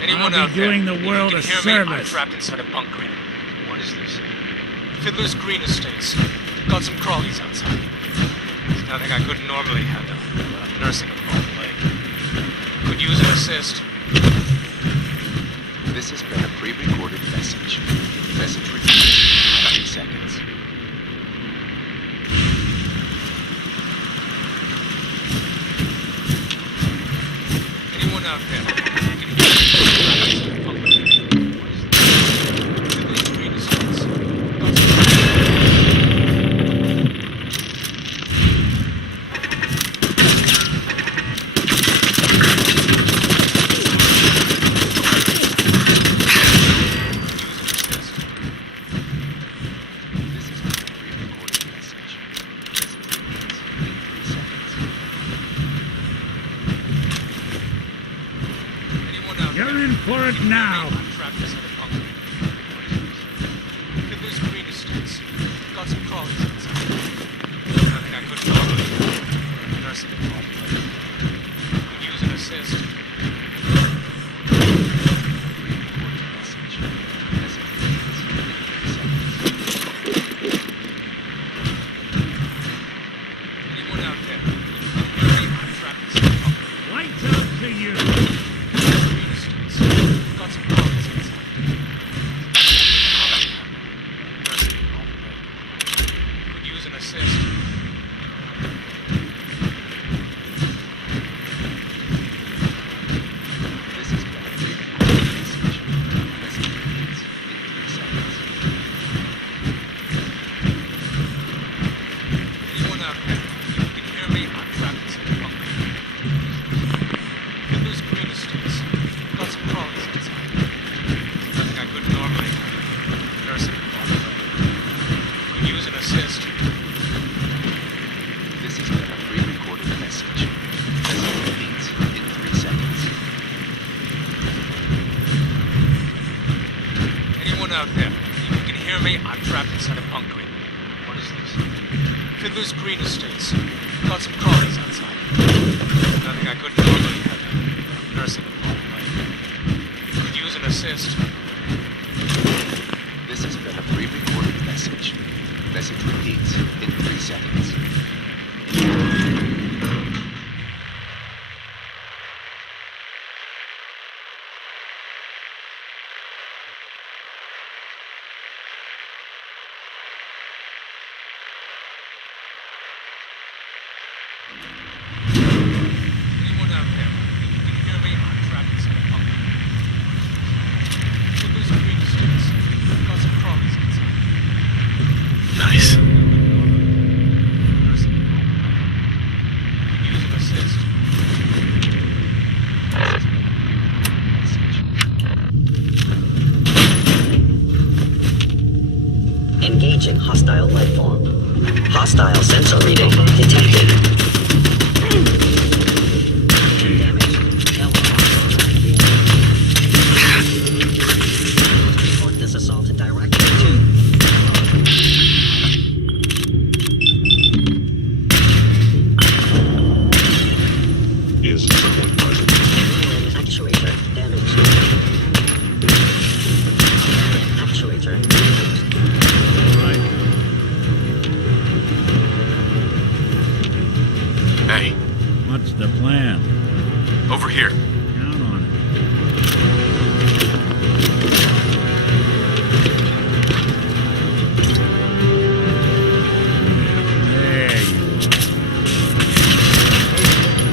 Anyone I'll out be there? doing the world You a can hear me? I'm service. trapped inside a bunker. What is this? Fiddler's Green Estates. Got some crawlies outside. There's nothing I couldn't normally handle. I'm nursing a broken leg. Could use an assist. This has been a pre-recorded message. Message repeated in 30 seconds. Anyone out there? You can hear me? I'm trapped inside a bunker. What is this? Fiddler's Green Estates. Got some This has been a pre-recorded message. Message repeats in 3 seconds. Anyone out there? You're in for it now. I'm trapped inside a bunker. What is this? Fiddler's Green Estates. Got some crawlies outside. Nothing I couldn't normally do. I'm nursing a broken leg. Could use an assist. Pre-recorded message. Message repeats in 3 seconds. Anyone out there? You can hear me? I'm trapped inside a bunker. Lights out to you. Green Estates. Got some crawlies outside. Nursing a broken leg. Could use an assist. This has been a pre-recorded message. Message repeats in 3 seconds. Anyone out there? You can hear me? I'm trapped inside a bunker. Fiddler's Green Estates. Got some crawlies outside. Nothing I couldn't normally handle. Nursing a broken leg. Could use an assist. This has been a pre-recorded message. Message repeats in 3 seconds. Anyone out there? You can hear me? I'm trapped inside a bunker. What is this? Fiddler's Green Estates. Got some crawlies outside. Nothing I couldn't normally handle. I'm nursing a broken leg. Could use an assist. This has been a pre-recorded message. Message repeats in 3 seconds. Anyone out there? You can hear me? I'm trapped inside a bunker. Fiddler's Green Estates. Got some crawlies outside. Nice. Nursing a broken leg. Could use an assist. Engaging hostile life form. Hostile sensor reading detected. Damage. Report this assault directly to Is someone present? actuator damage. Actuator Right. Hey, What's the plan? over here. Count on it. There you are.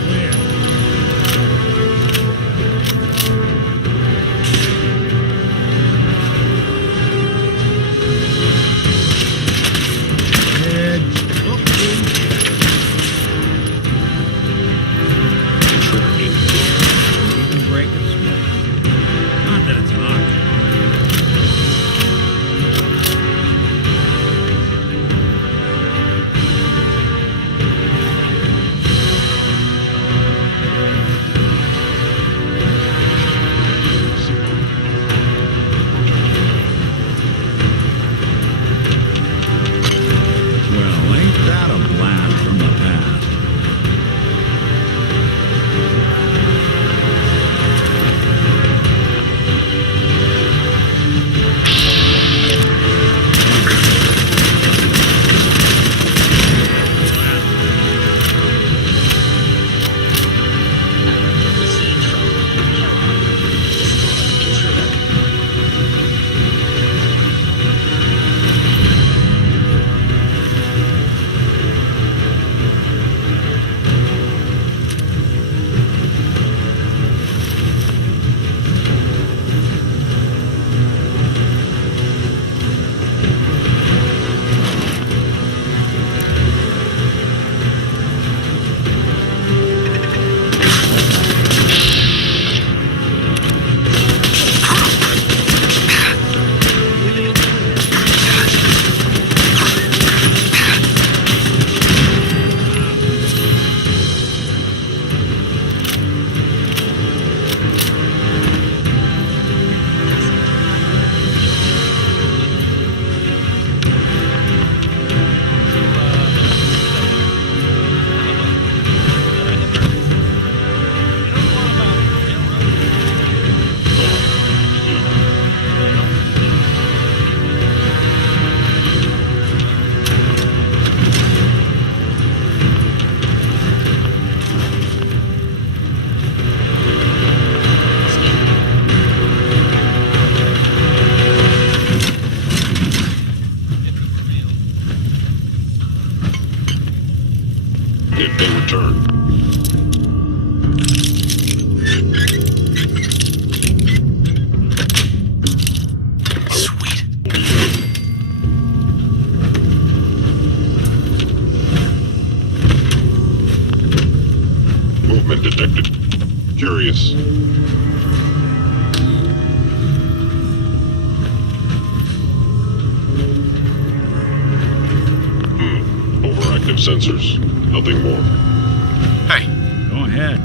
In return. Sweet. Movement detected. Curious. Overactive sensors. Nothing more. Hey, Go ahead.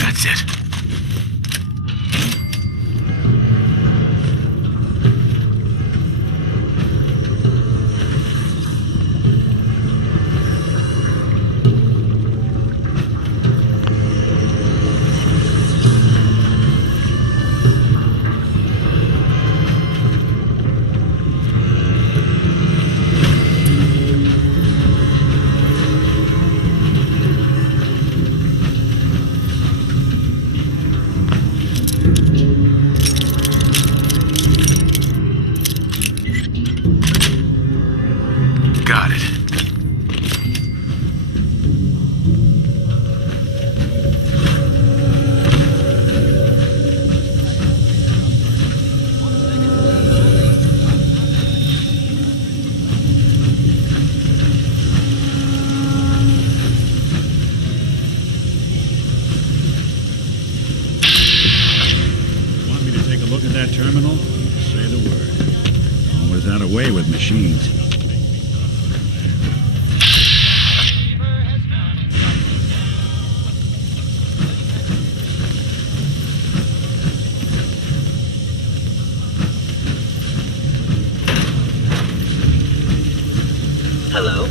that's it. Got it. Want me to take a look at that terminal? Say the word. Always out of way with machines. Hello?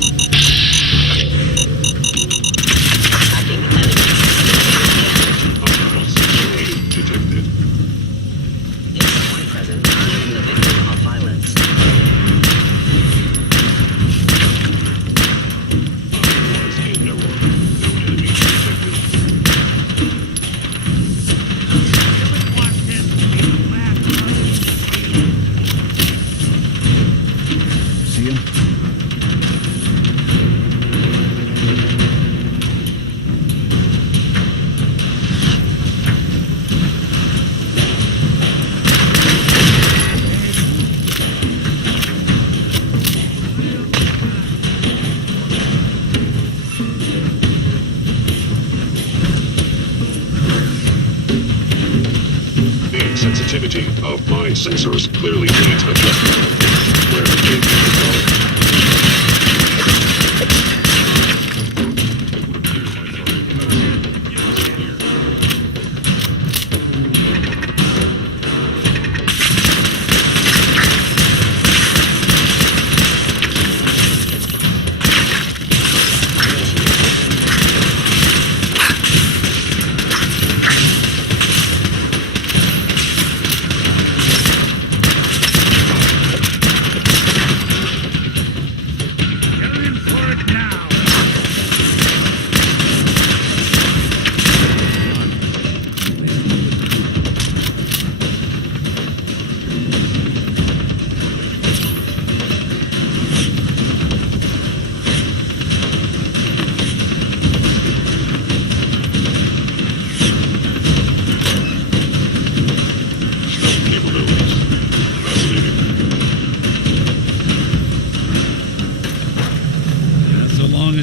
Tracking enemies. Detected. Is someone present? I'm the victim of violence. Otherwise in error. No enemies detected. See him? The sensitivity of my sensors clearly needs adjustment. Where did you go?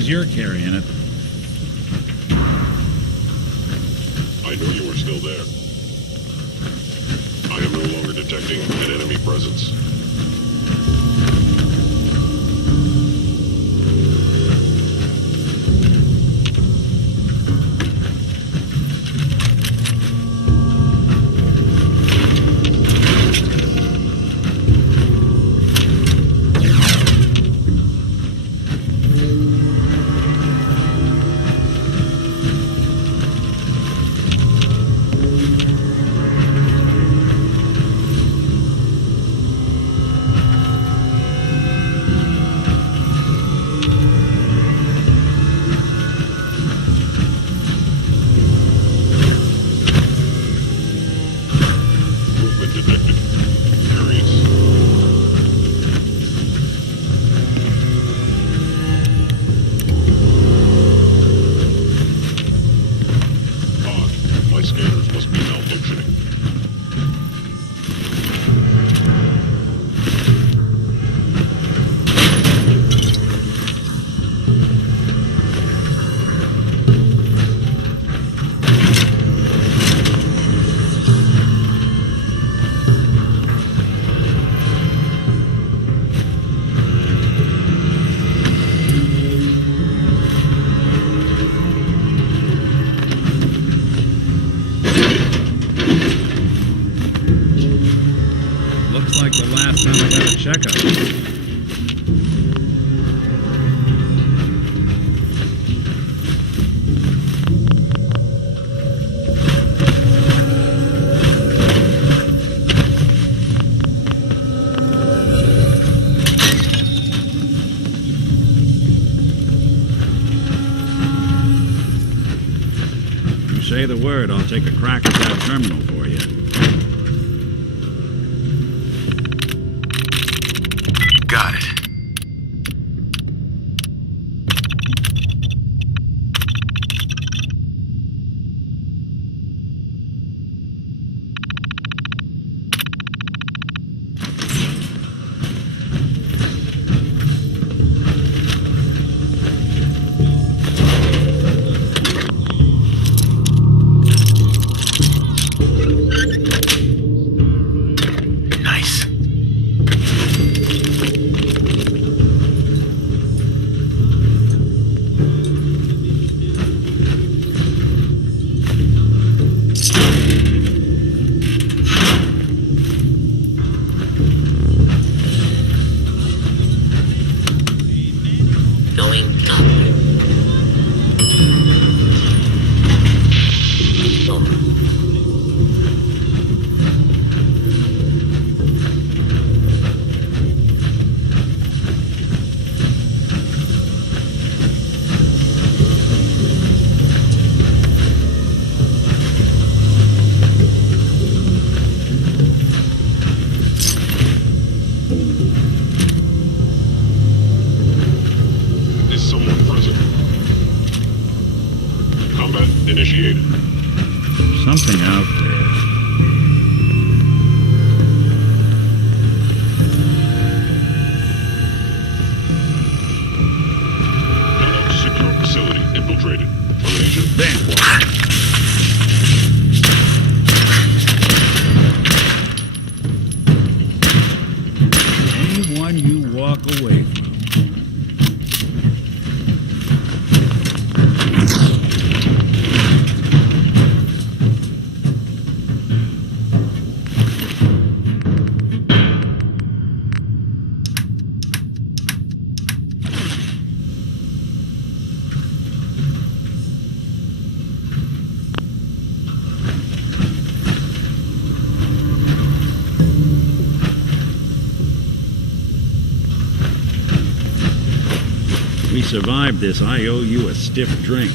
You're carrying it. I knew you were still there. I am no longer detecting an enemy presence. Just like the last time I got a checkup. You say the word, I'll take a crack at that terminal for you. Got it. Nice. Going up. Over. Is someone present? Combat initiated. Something out there. Kellogg secure facility infiltrated. Termination. Then, anyone you walk away from. We survived this. I owe you a stiff drink.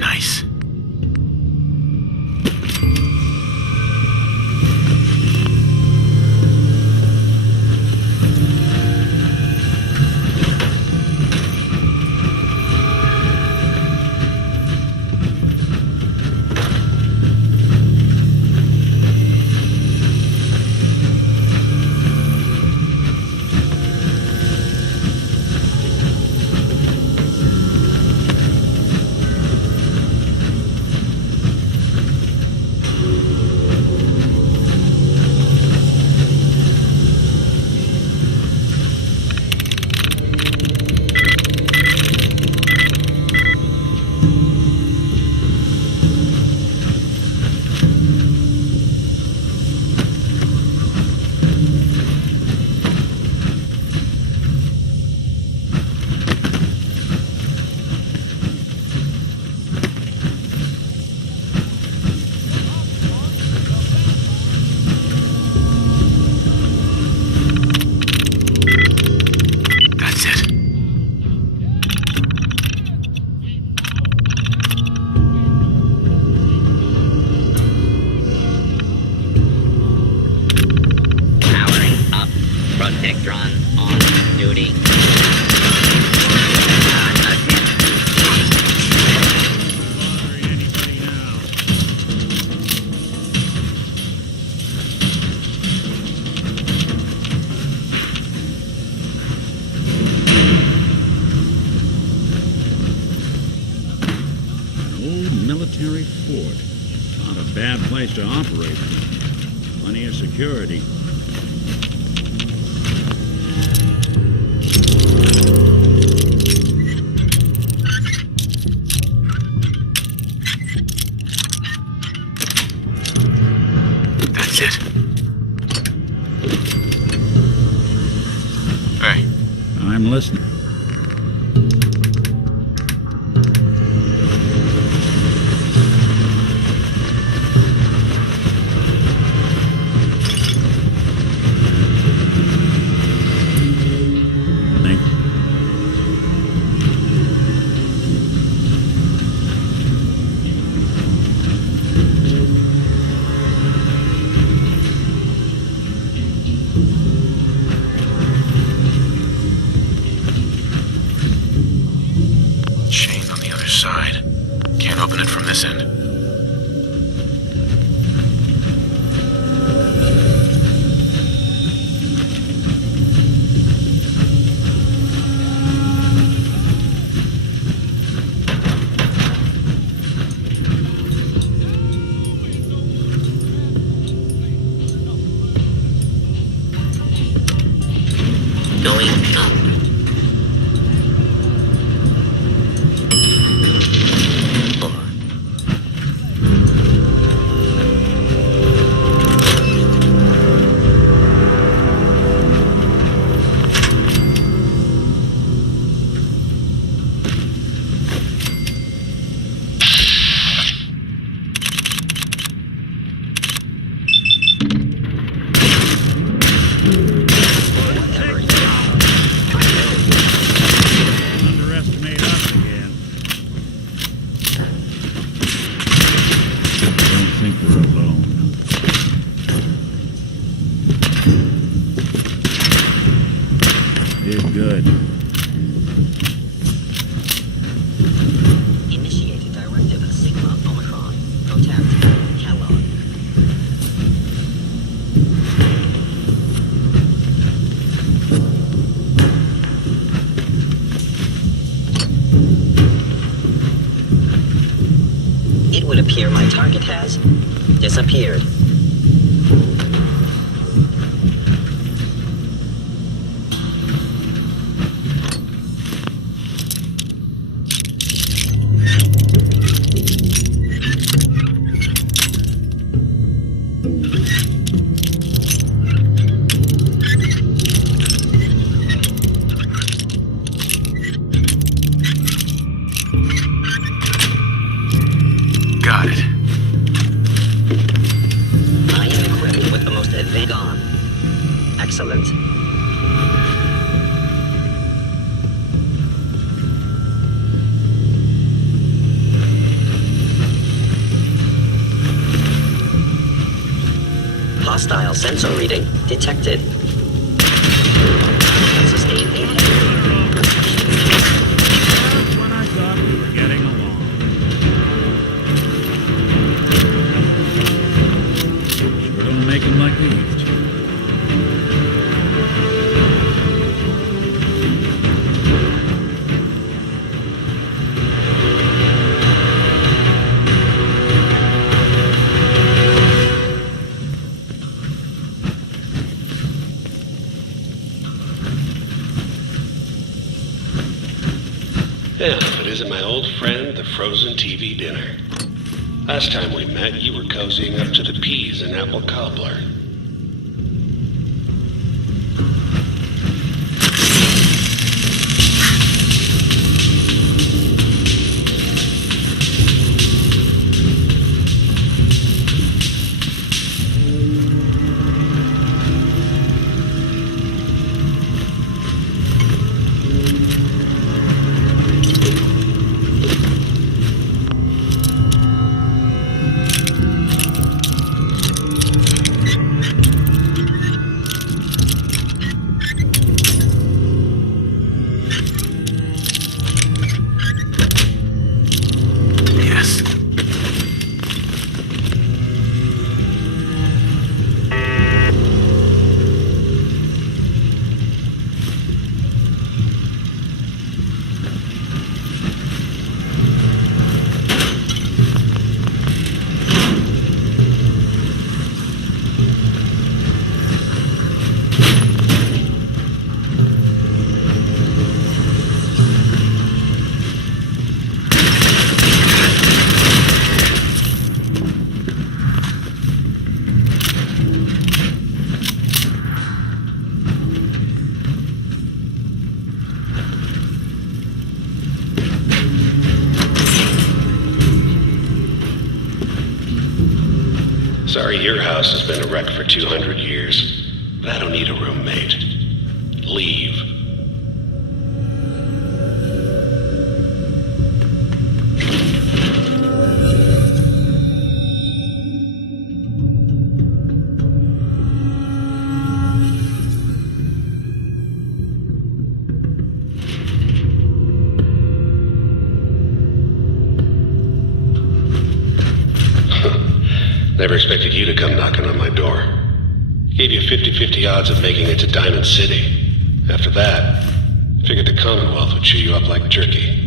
Nice. That's it. Powering up. Protectron on duty. Bothering anybody now. An old military fort. Not a bad place to operate. Plenty of security. That's it. Hey, I'm listening. Thank you. chain on the other side. Can't open it from this end. Going up. Underestimate us again. Don't think we're alone. Did good. Initiate directive Sigma Omicron. Protect kellog. It would appear my target has disappeared. Got it. Hostile sensor reading detected. Sustained a heavy. That's when I thought we were getting along. Sure don't make him like we used to. Yeah, if it isn't my old friend, the frozen TV dinner. Last time we met, you were cozying up to the peas and apple cobbler. Yes. Sorry your house has been a wreck for 200 years, but I don't need a roommate. Leave. Never expected you to come knocking on my door. Gave you 50-50 odds of making it to Diamond City. After that, figured the Commonwealth would chew you up like jerky.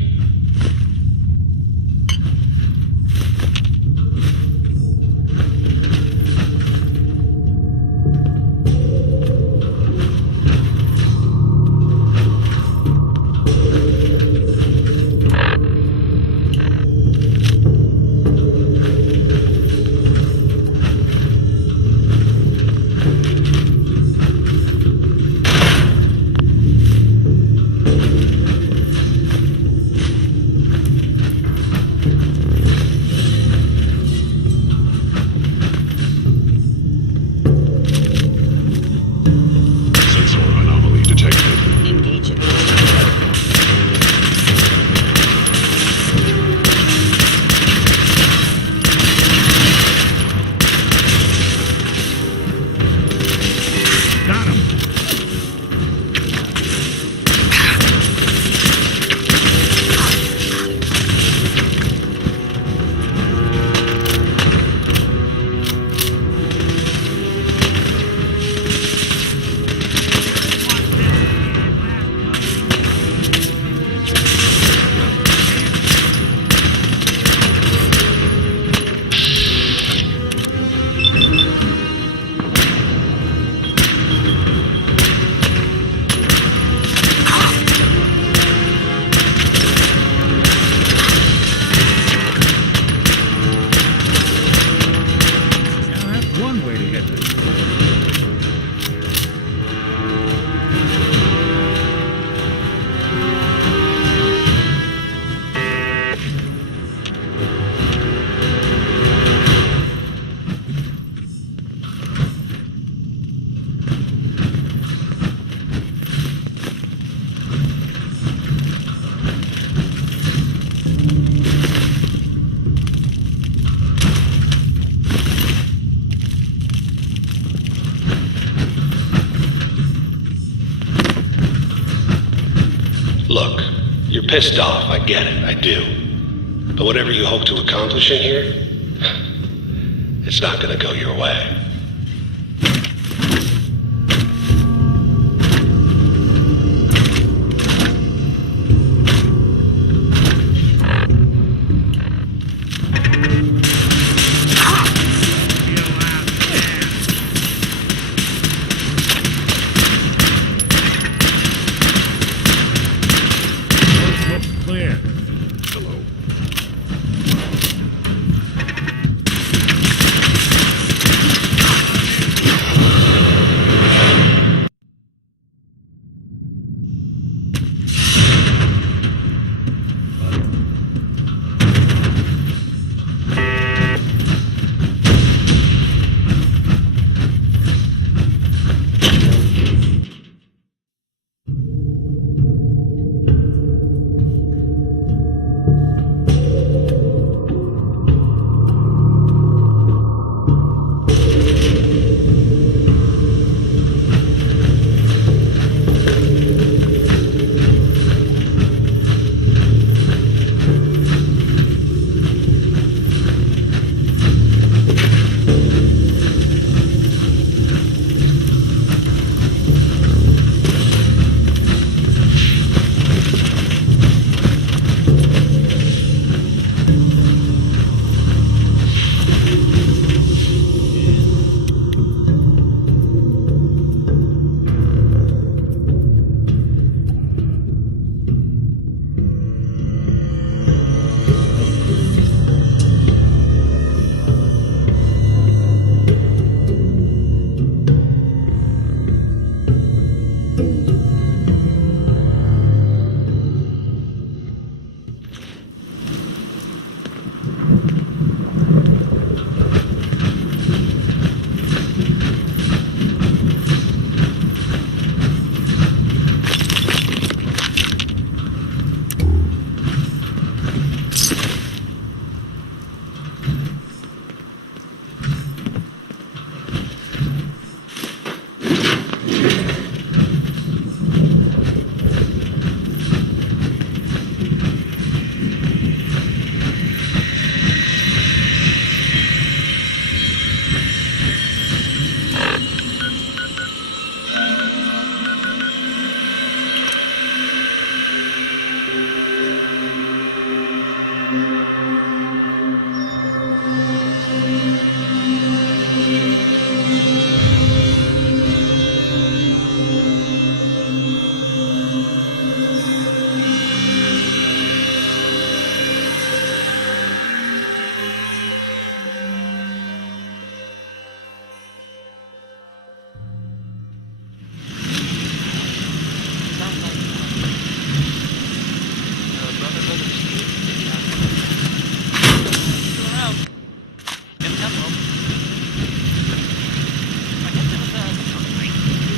Look, you're pissed off, I get it, I do. But whatever you hope to accomplish in here, it's not gonna go your way. Clear.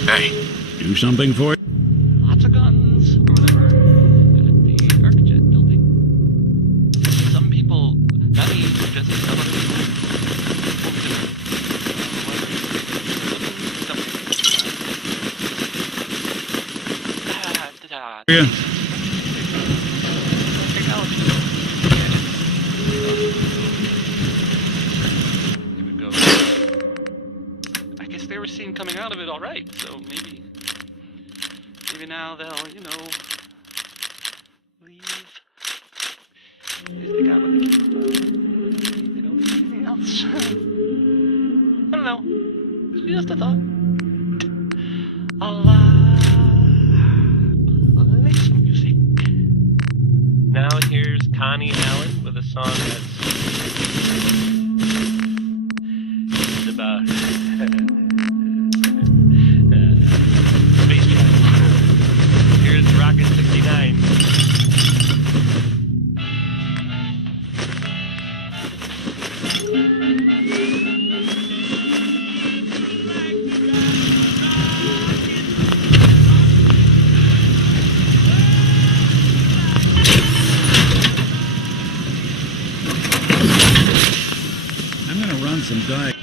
Hey, Do something for it? Lots of guns, or whatever, at the Arcjet building. Some people, that means just some other people. Yeah. Here we go. I guess they were seen coming out of it all right, so maybe now they'll, you know, leave. Is the guy with the keys? They don't need anything else. I don't know. It's just a thought. I'll play some music. Now here's Connie Allen with a song that's about space travel. Here's Rocket 69. I'm gonna run some diet.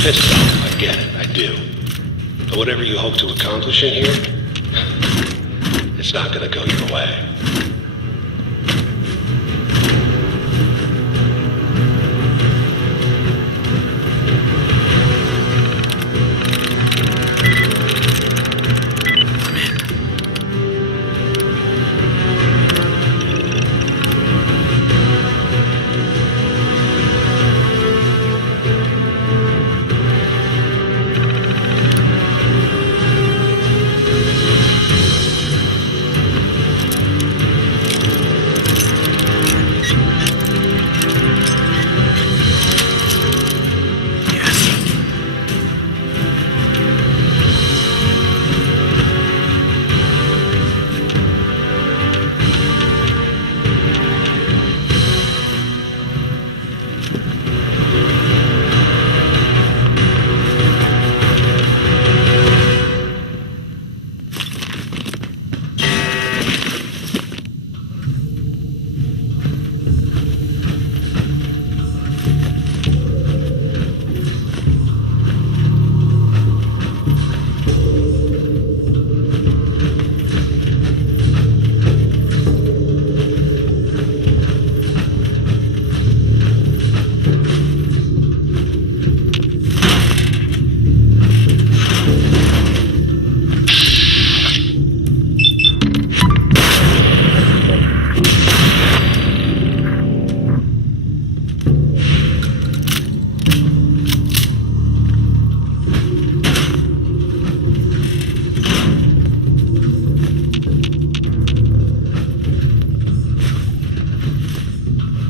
pissed off, I get it, I do. But whatever you hope to accomplish in here, it's not gonna go your way.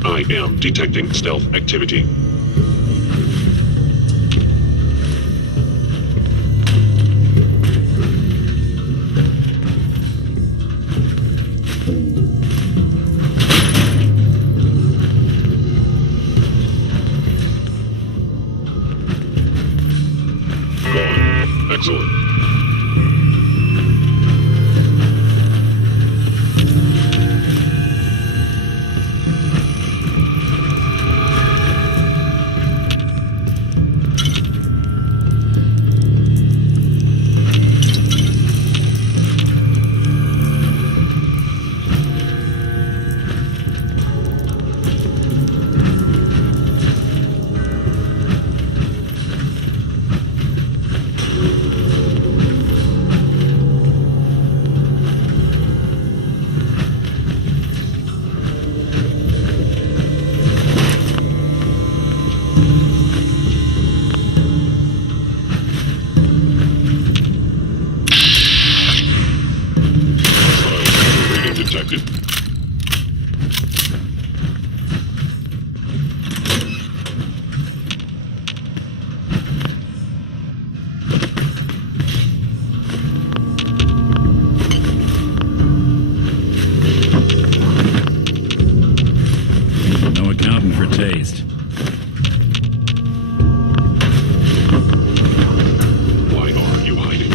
I am detecting stealth activity. Gone. Excellent. Detected. No accounting for taste. Why are you hiding?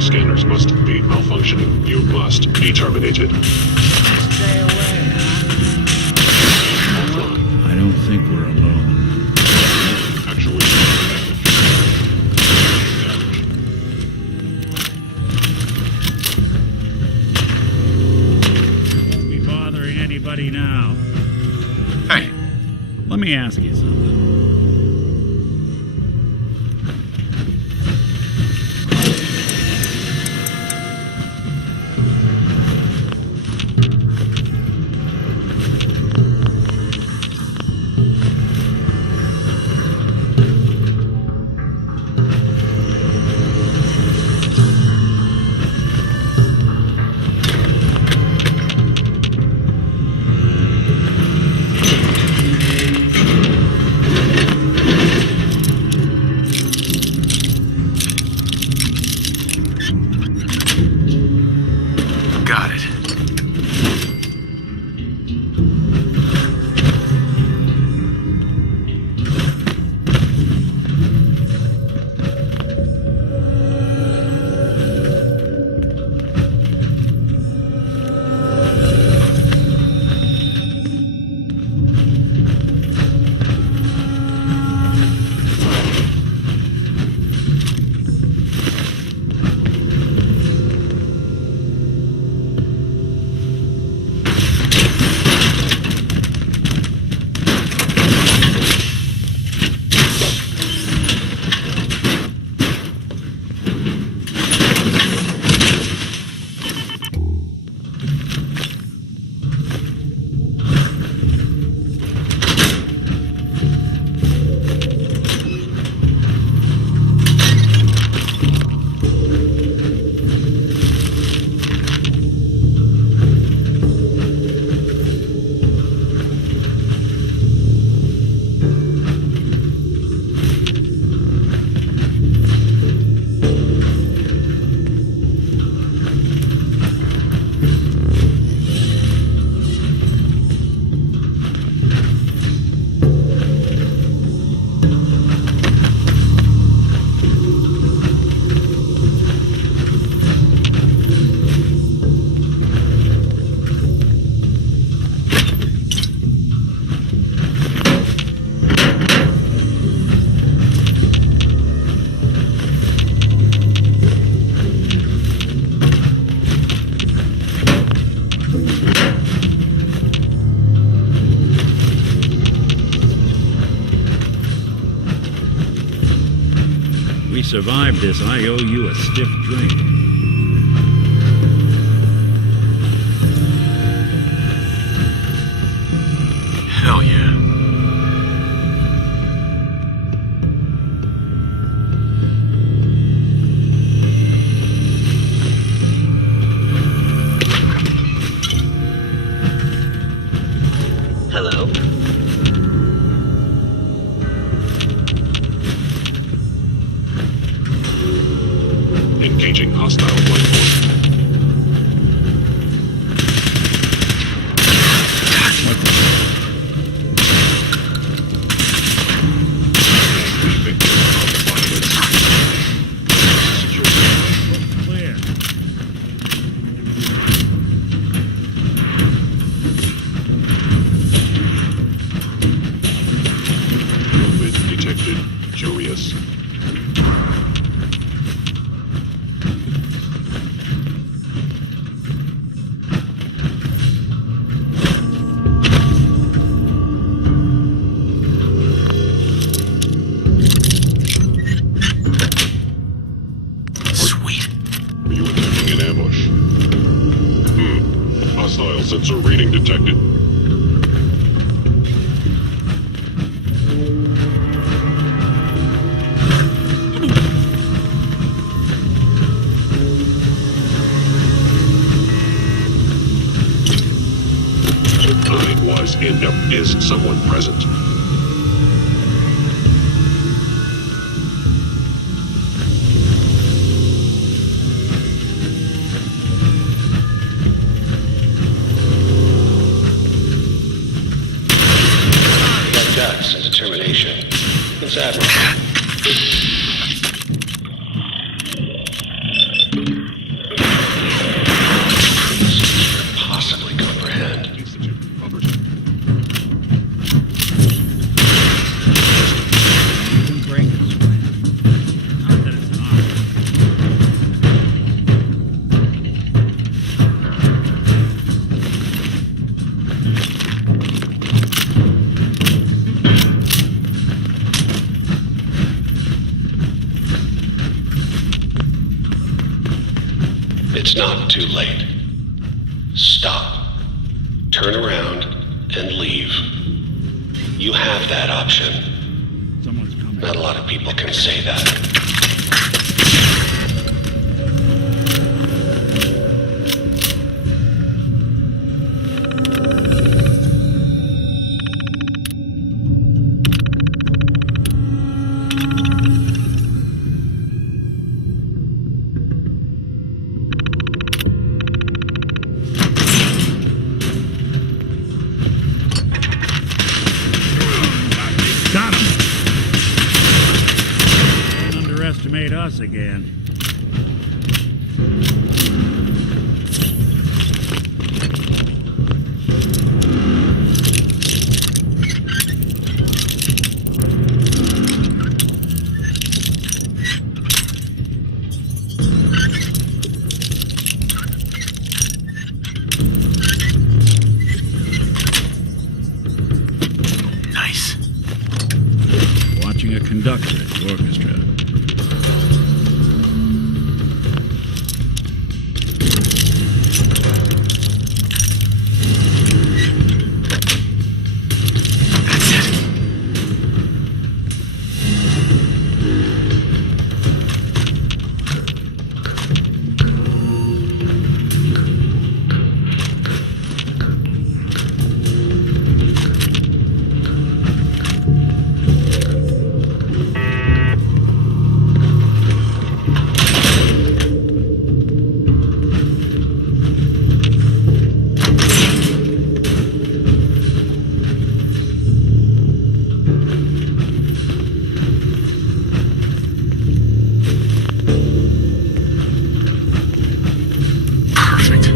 Scanners must be malfunctioning. You must be terminated. Stay away, huh? Offline. I don't think we're alone. Actuation damage. Won't be bothering anybody now. Hey, Let me ask you something. we survived this, I owe you a stiff drink. Hell yeah. Hello? Engaging hostile life form. Victim of violence. Secure. Clear. Movement detected. Curious. Sweet. Are you attempting an ambush? Hostile sensor reading detected. I was in. Is someone present? You got guts and determination. It's admirable. Possibly comprehend. Institute. Robert. You can break this way. Not that it's not. It's not too late. Stop. Turn around and leave. You have that option. Someone's coming. Not a lot of people can say that. Got him! Don't underestimate us again. Nice. Watching a conductor at the orchestra. That's it. Perfect.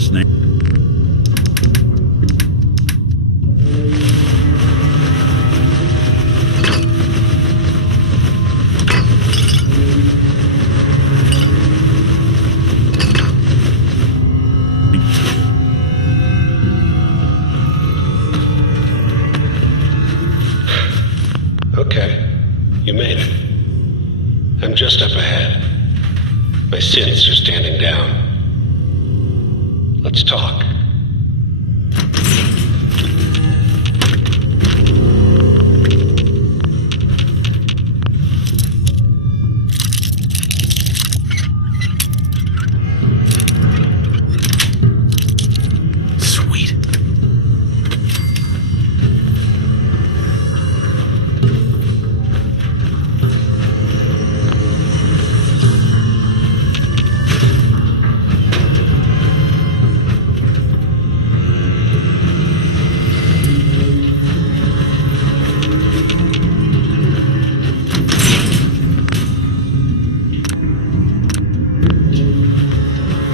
listening. Okay, you made it. I'm just up ahead. My synths are standing down. Let's talk. Sweet.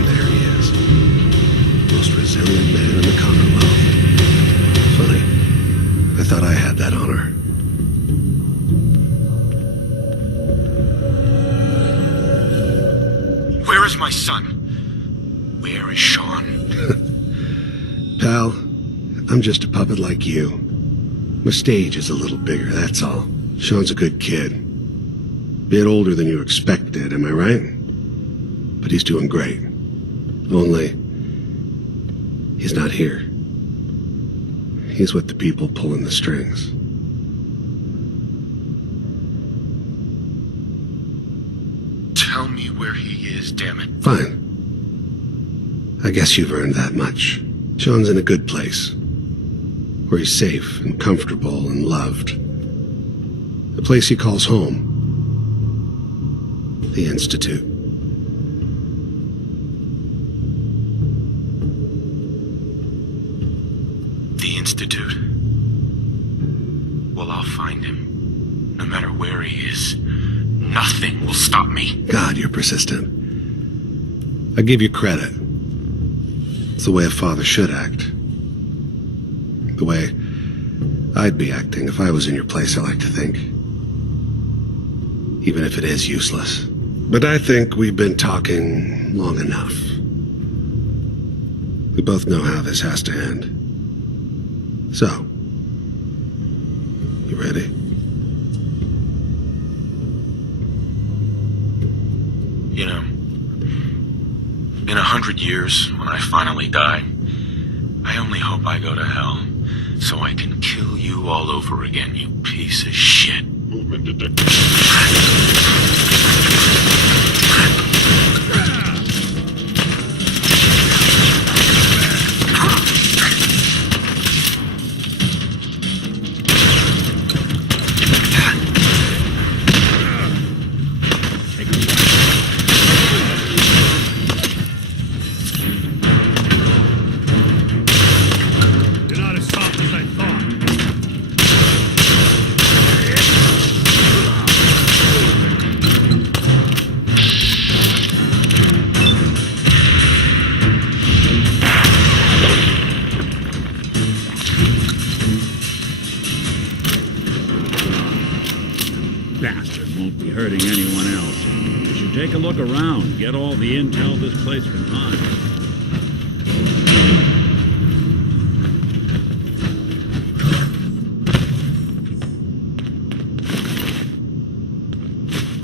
There he is. Most resilient man in the Commonwealth. Funny. I thought I had that honor. Where is my son? Where is Sean? Pal, I'm just a puppet like you. My stage is a little bigger, that's all. Sean's a good kid. Bit older than you expected, am I right? But he's doing great. Only, he's not here. He's with the people pulling the strings. Tell me where he is, damn it. Fine. I guess you've earned that much. Sean's in a good place. Where he's safe and comfortable and loved. A place he calls home. The Institute. The Institute. Well, I'll find him. No matter where he is. Nothing will stop me. God, you're persistent. I give you credit. It's the way a father should act. The way I'd be acting if I was in your place, I like to think. Even if it is useless. But I think we've been talking long enough. We both know how this has to end. So, you ready? You know, in 100 years, when I finally die, I only hope I go to hell, so I can kill you all over again, you piece of shit. Movement detected. You're not as soft as I thought. Bastard won't be hurting anyone else. You should take a look around, get all the intel this place can find.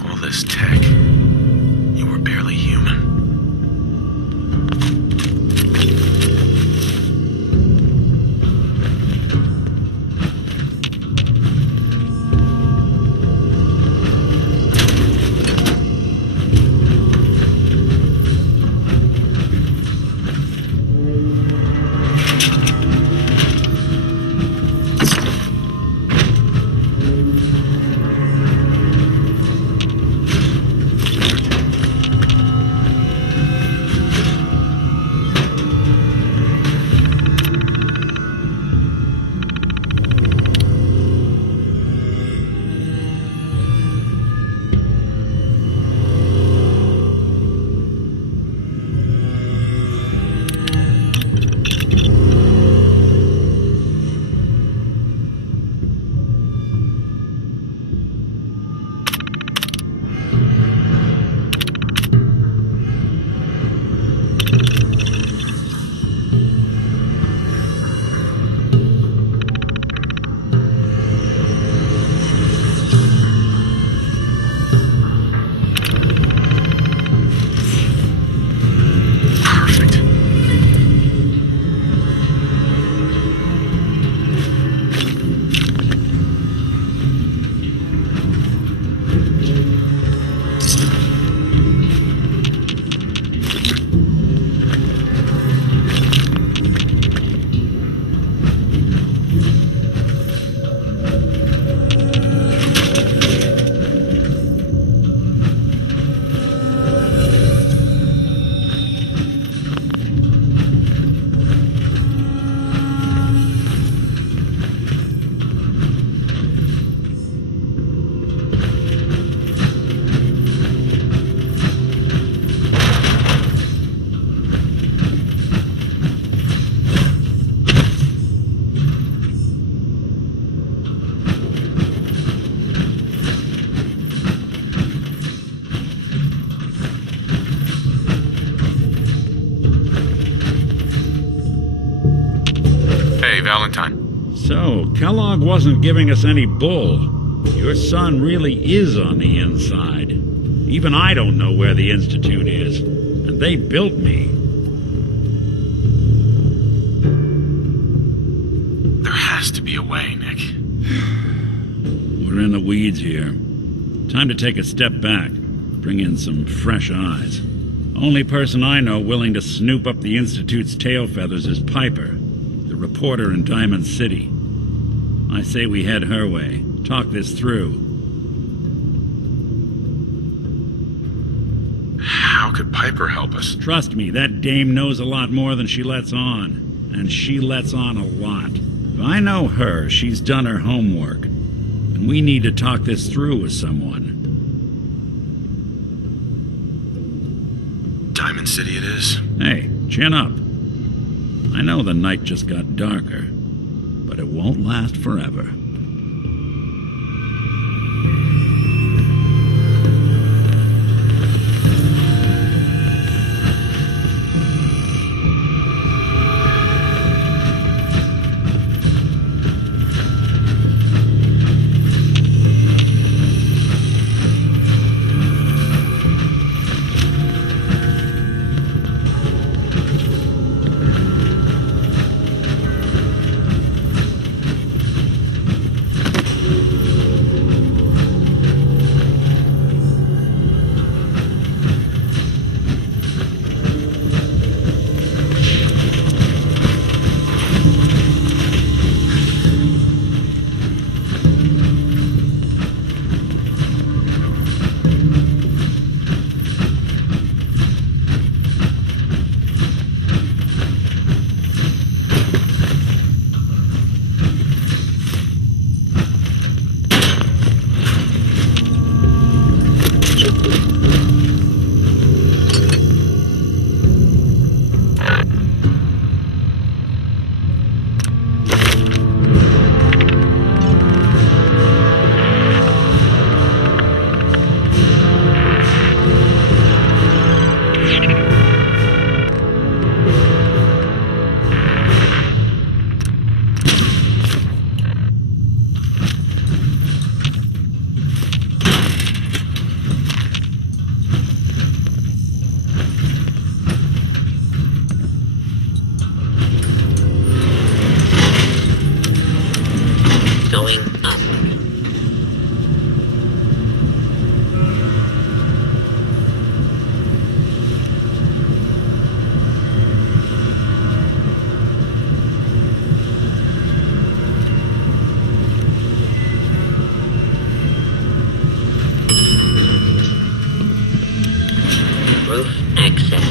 All this tech. You were barely human. Valentine. So, Kellogg wasn't giving us any bull. Your son really is on the inside. Even I don't know where the Institute is. And they built me. There has to be a way, Nick. We're in the weeds here. Time to take a step back. Bring in some fresh eyes. Only person I know willing to snoop up the Institute's tail feathers is Piper, the reporter in Diamond City. I say we head her way. Talk this through. How could Piper help us? Trust me, that dame knows a lot more than she lets on. And she lets on a lot. If I know her, she's done her homework. And we need to talk this through with someone. Diamond City it is. Hey, chin up. I know the night just got darker, but it won't last forever. Going up. Roof access.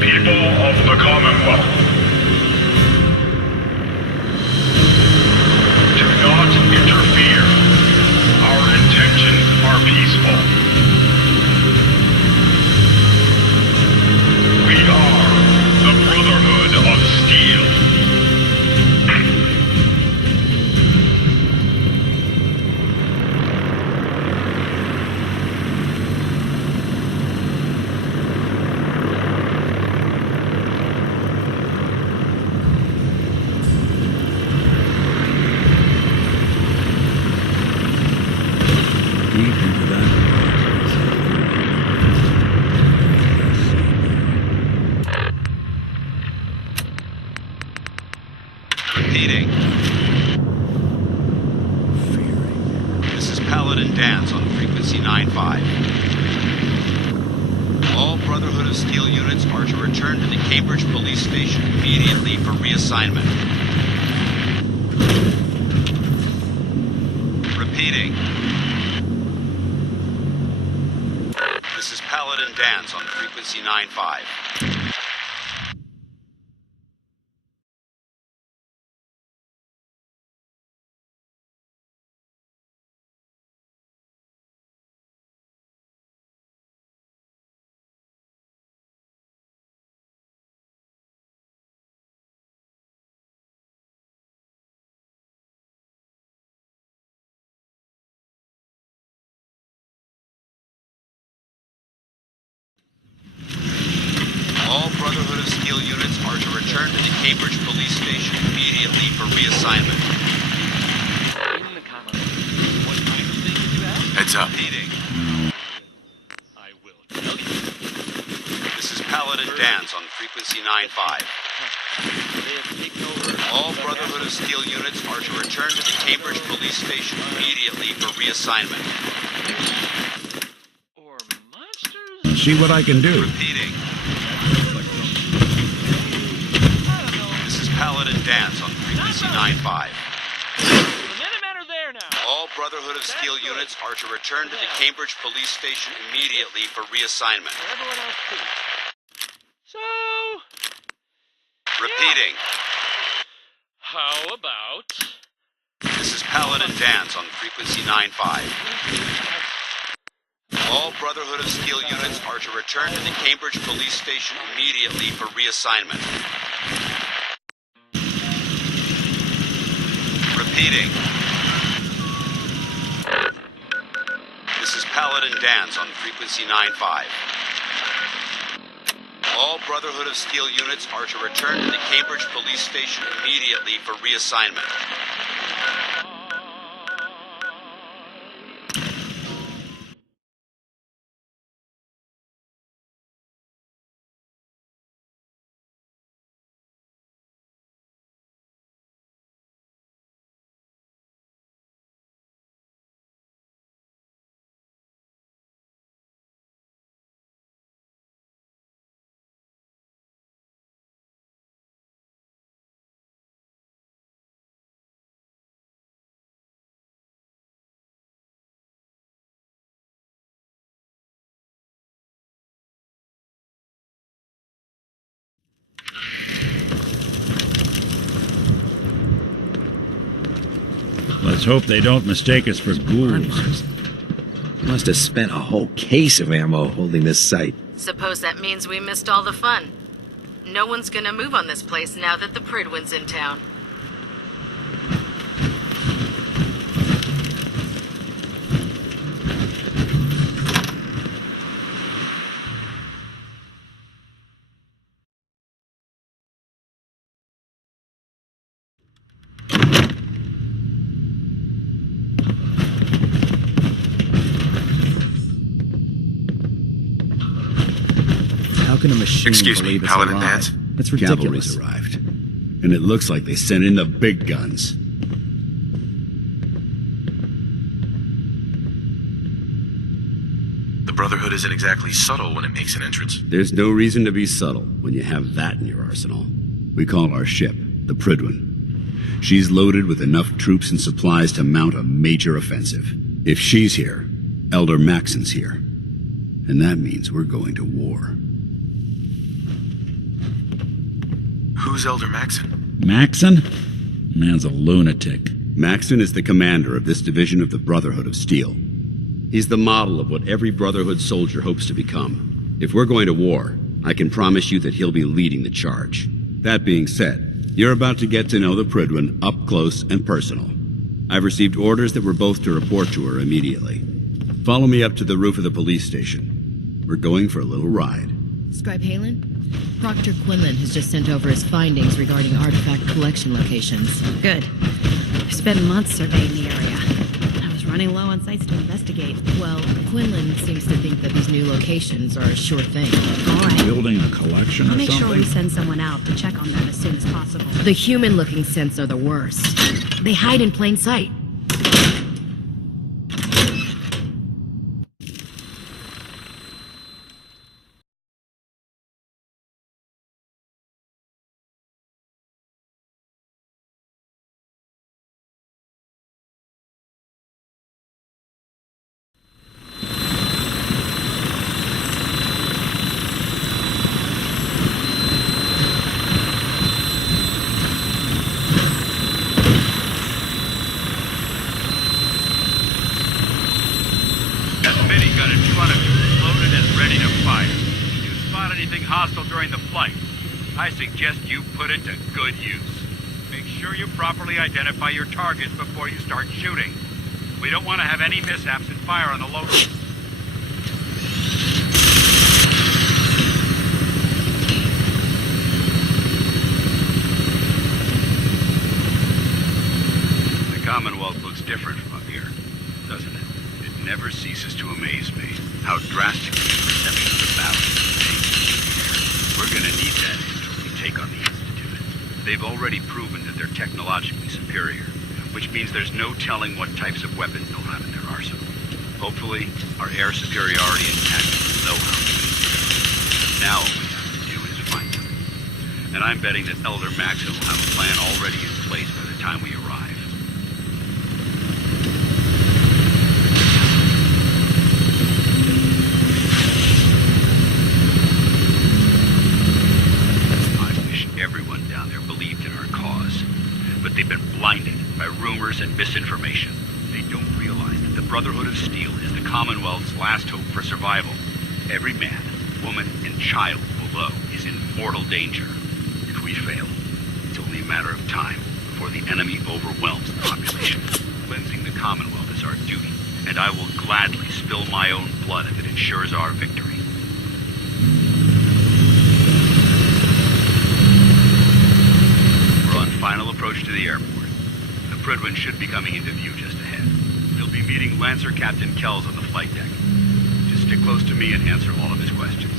People of the Commonwealth, do not interfere. Our intentions are peaceful. We are the Brotherhood of Steel. Deep into that Repeating. This is Paladin Dance on frequency 9-5. All Brotherhood of Steel units are to return to the Cambridge Police Station immediately for reassignment. Repeating. This is Paladin Dance on frequency 9-5. Steel units are to return to the Cambridge Police Station immediately for reassignment. In the comments, what kind of thing did you ask? Heads up. Repeating. I will tell you. This is Paladin Dance on frequency 9-5. They have taken over. All Brotherhood of Steel units are to return to the Cambridge Police Station immediately for reassignment. Or monsters? See what I can do. Repeating. I don't know. This is Paladin Dance on frequency 9-5. The Minutemen are there now. All Brotherhood of Steel units are to return to the Cambridge Police Station immediately for reassignment. For everyone else too. So, Repeating. how about This is Paladin Dance on frequency 9-5. All Brotherhood of Steel units are to return to the Cambridge Police Station immediately for reassignment. Repeating. This is Paladin Dance on frequency 9-5. All Brotherhood of Steel units are to return to the Cambridge Police Station immediately for reassignment. Let's hope they don't mistake us for ghouls. Must have spent a whole case of ammo holding this site. Suppose that means we missed all the fun. No one's gonna move on this place now that the Pridwin's in town. How can a machine Excuse me, believe it's Paladin alive? Dance? That's ridiculous. Cavalry's arrived. And it looks like they sent in the big guns. The Brotherhood isn't exactly subtle when it makes an entrance. There's no reason to be subtle when you have that in your arsenal. We call our ship the Pridwin. She's loaded with enough troops and supplies to mount a major offensive. If she's here, Elder Maxon's here. And that means we're going to war. Who's Elder Maxon? Maxon? Man's a lunatic. Maxon is the commander of this division of the Brotherhood of Steel. He's the model of what every Brotherhood soldier hopes to become. If we're going to war, I can promise you that he'll be leading the charge. That being said, you're about to get to know the Pridwin up close and personal. I've received orders that we're both to report to her immediately. Follow me up to the roof of the police station. We're going for a little ride. Scribe Halen? Proctor Quinlan has just sent over his findings regarding artifact collection locations. Good. I've spent months surveying the area. I was running low on sites to investigate. Well, Quinlan seems to think that these new locations are a sure thing. All right. Building a collection I'll or make something? sure we send someone out to check on them as soon as possible. The human-looking synths are the worst. They hide in plain sight. Minigun in front of you, loaded and ready to fire. If you spot anything hostile during the flight, I suggest you put it to good use. Make sure you properly identify your targets before you start shooting. We don't want to have any mishaps and fire on the local. different from up here, doesn't it? It never ceases to amaze me how drastically the perception of the battle has changed. We're gonna need that until we take on the Institute. They've already proven that they're technologically superior, which means there's no telling what types of weapons they'll have in their arsenal. Hopefully, our air superiority and tactical know-how will be there. Now all we have to do is find them. And I'm betting that Elder Maxon will have a plan already in place by the time we arrive. I wish everyone down there believed in our cause. But they've been blinded by rumors and misinformation. They don't realize that the Brotherhood of Steel is the Commonwealth's last hope for survival. Every man, woman, and child below is in mortal danger. If we fail, it's only a matter of time before the enemy overwhelms the population. Cleansing the Commonwealth is our duty, and I will gladly spill my own blood if it ensures our victory. We're on final approach to the airport. The Prydwen should be coming into view just ahead. We'll be meeting Lancer Captain Kells on the flight deck. Just stick close to me and answer all of his questions.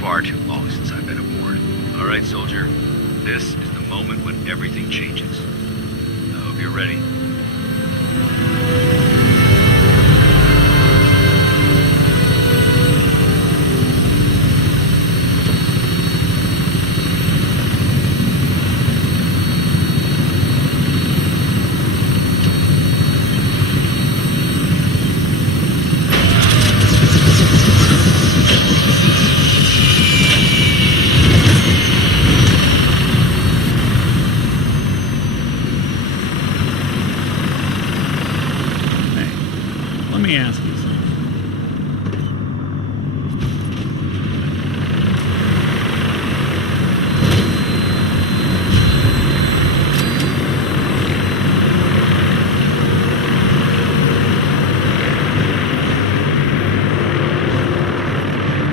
Far too long since I've been aboard. All right, soldier. This is the moment when everything changes. I hope you're ready. Let me ask you something.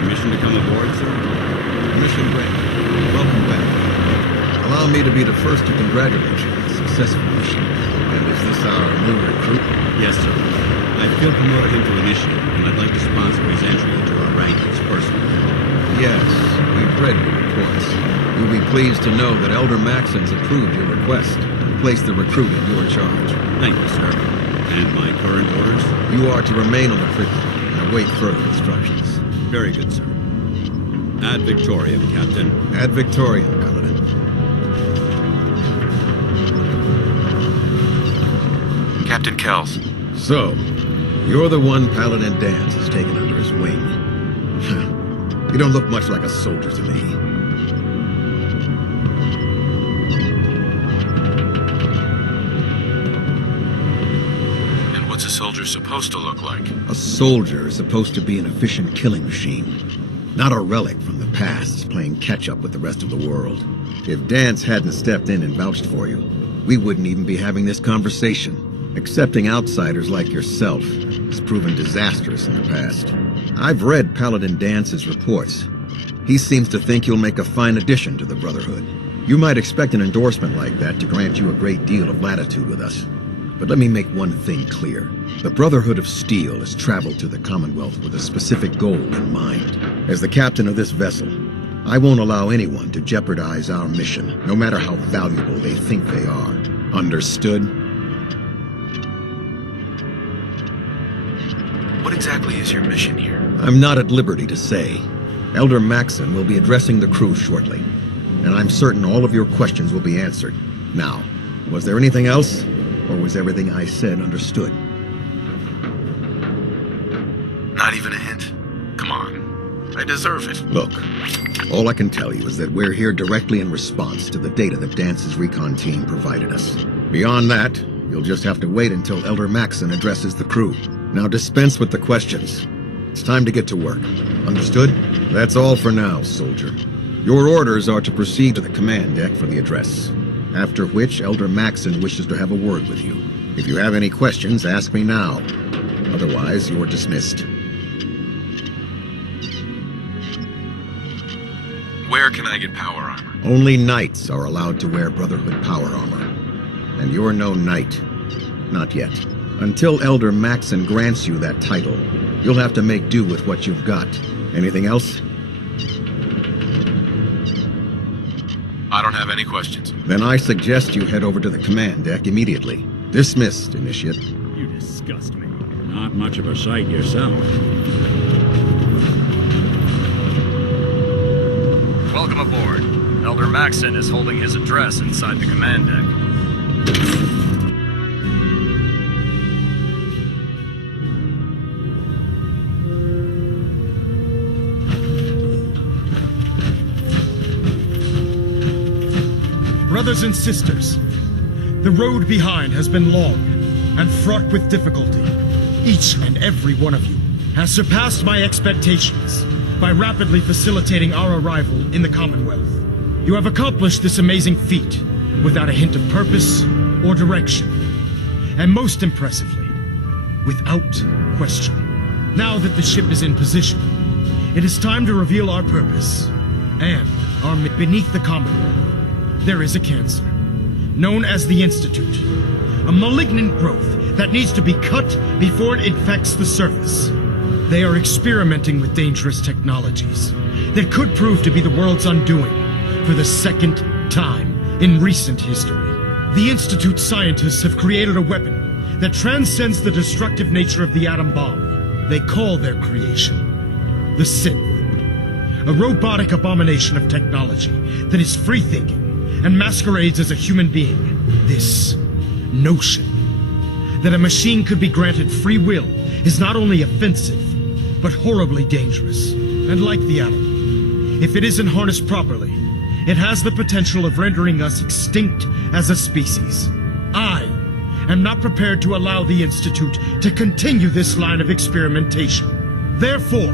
Permission to come aboard, sir? Mission granted. Welcome back. Allow me to be the first to congratulate you on a successful mission. And is this our new recruit? Yes, sir. I've been promoted into initiate, and I'd like to sponsor his entry into our rankings personally. Yes, we've read your reports. You'll be pleased to know that Elder Maxon's approved your request and placed the recruit in your charge. Thank you, sir. And my current orders? You are to remain on the Prydwen and await further instructions. Very good, sir. Ad Victoriam, Captain. Ad Victoriam, Paladin. Captain Kells. So, you're the one Paladin Danse has taken under his wing. You don't look much like a soldier to me. And what's a soldier supposed to look like? A soldier is supposed to be an efficient killing machine, not a relic from the past playing catch-up with the rest of the world. If Danse hadn't stepped in and vouched for you, we wouldn't even be having this conversation. Accepting outsiders like yourself has proven disastrous in the past. I've read Paladin Dance's reports. He seems to think you'll make a fine addition to the Brotherhood. You might expect an endorsement like that to grant you a great deal of latitude with us. But let me make one thing clear. The Brotherhood of Steel has traveled to the Commonwealth with a specific goal in mind. As the captain of this vessel, I won't allow anyone to jeopardize our mission, no matter how valuable they think they are. Understood? What exactly is your mission here? I'm not at liberty to say. Elder Maxon will be addressing the crew shortly, and I'm certain all of your questions will be answered. Now, was there anything else, or was everything I said understood? Not even a hint? Come on. I deserve it. Look, all I can tell you is that we're here directly in response to the data that Dance's recon team provided us. Beyond that, you'll just have to wait until Elder Maxon addresses the crew. Now dispense with the questions. It's time to get to work. Understood? That's all for now, soldier. Your orders are to proceed to the command deck for the address, after which Elder Maxon wishes to have a word with you. If you have any questions, ask me now. Otherwise, you're dismissed. Where can I get power armor? Only knights are allowed to wear Brotherhood power armor. And you're no knight. Not yet. Until Elder Maxon grants you that title, you'll have to make do with what you've got. Anything else? I don't have any questions. Then I suggest you head over to the command deck immediately. Dismissed, Initiate. You disgust me. Not much of a sight yourself. Welcome aboard. Elder Maxon is holding his address inside the command deck. Brothers and sisters, the road behind has been long and fraught with difficulty. Each and every one of you has surpassed my expectations by rapidly facilitating our arrival in the Commonwealth. You have accomplished this amazing feat without a hint of purpose or direction, and most impressively, without question. Now that the ship is in position, it is time to reveal our purpose and our beneath the Commonwealth. There is a cancer, known as the Institute, a malignant growth that needs to be cut before it infects the surface. They are experimenting with dangerous technologies that could prove to be the world's undoing for the second time in recent history. The Institute scientists have created a weapon that transcends the destructive nature of the atom bomb. They call their creation the Synth, a robotic abomination of technology that is free-thinking and masquerades as a human being. This notion that a machine could be granted free will is not only offensive, but horribly dangerous. And like the atom, if it isn't harnessed properly, it has the potential of rendering us extinct as a species. I am not prepared to allow the Institute to continue this line of experimentation. Therefore,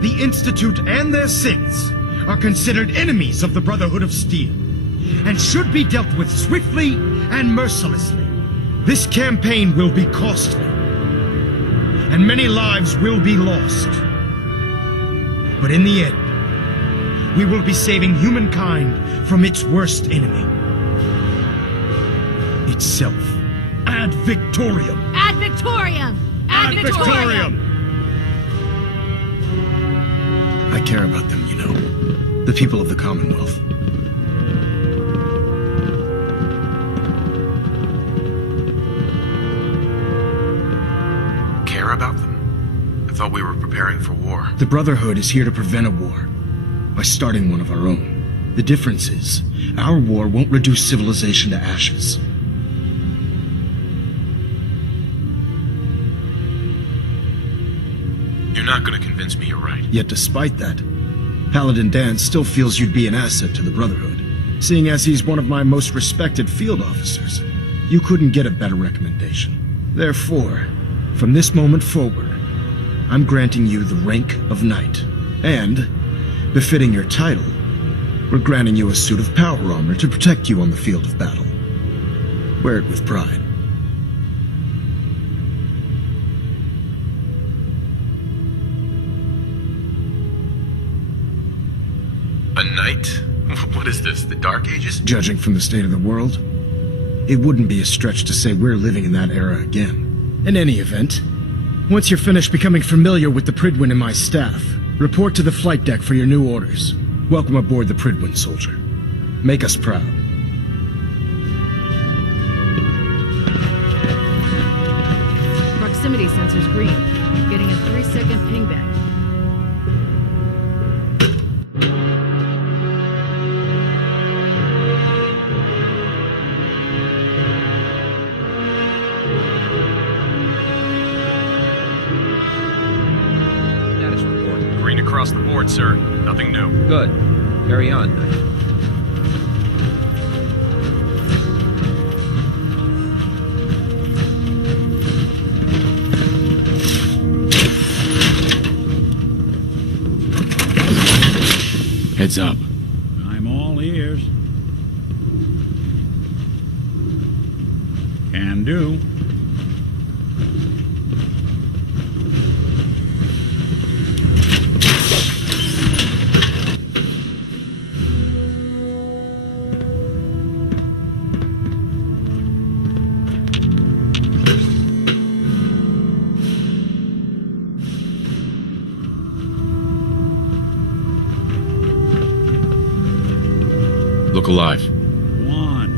the Institute and their synths are considered enemies of the Brotherhood of Steel, and should be dealt with swiftly and mercilessly. This campaign will be costly, and many lives will be lost. But in the end, we will be saving humankind from its worst enemy. Itself. Ad Victoriam! Ad Victoriam! Ad Victoriam! I care about them, you know. The people of the Commonwealth. Care about them? I thought we were preparing for war. The Brotherhood is here to prevent a war by starting one of our own. The difference is, our war won't reduce civilization to ashes. You're not going to convince me you're right. Yet despite that, Paladin Dan still feels you'd be an asset to the Brotherhood, seeing as he's one of my most respected field officers. You couldn't get a better recommendation. Therefore, from this moment forward, I'm granting you the rank of Knight, and, befitting your title, we're granting you a suit of power armor to protect you on the field of battle. Wear it with pride. A knight? What is this, the Dark Ages? Judging from the state of the world, it wouldn't be a stretch to say we're living in that era again. In any event, once you're finished becoming familiar with the Pridwin and my staff, report to the flight deck for your new orders. Welcome aboard the Pridwin, soldier. Make us proud. Proximity sensor's green. Getting a 3-second pingback. Status report. Green across the board, sir. Nothing new. Good. Carry on. Heads up. I'm all ears. Can do. Look alive. One.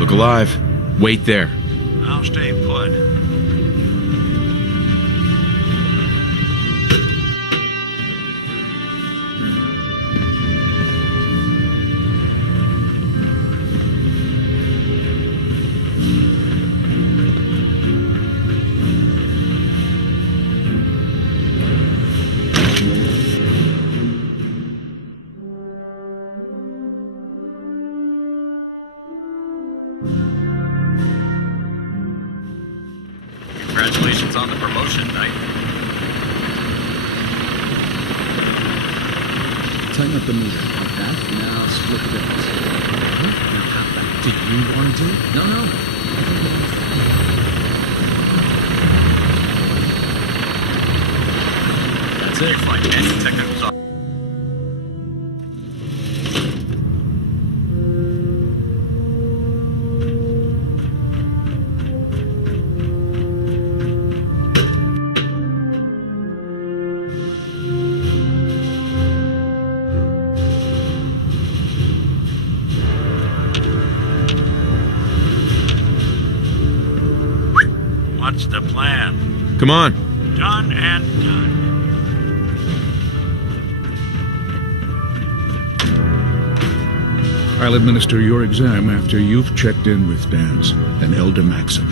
Look alive. Wait there. I'll stay put. Congratulations on the promotion, Knight. Tighten up the meter. Like that. Now split the difference. Now half back. Did you want to? No. That's it. Find any technicals on. What's the plan? Come on. Done and done. I'll administer your exam after you've checked in with Dance and Elder Maxon.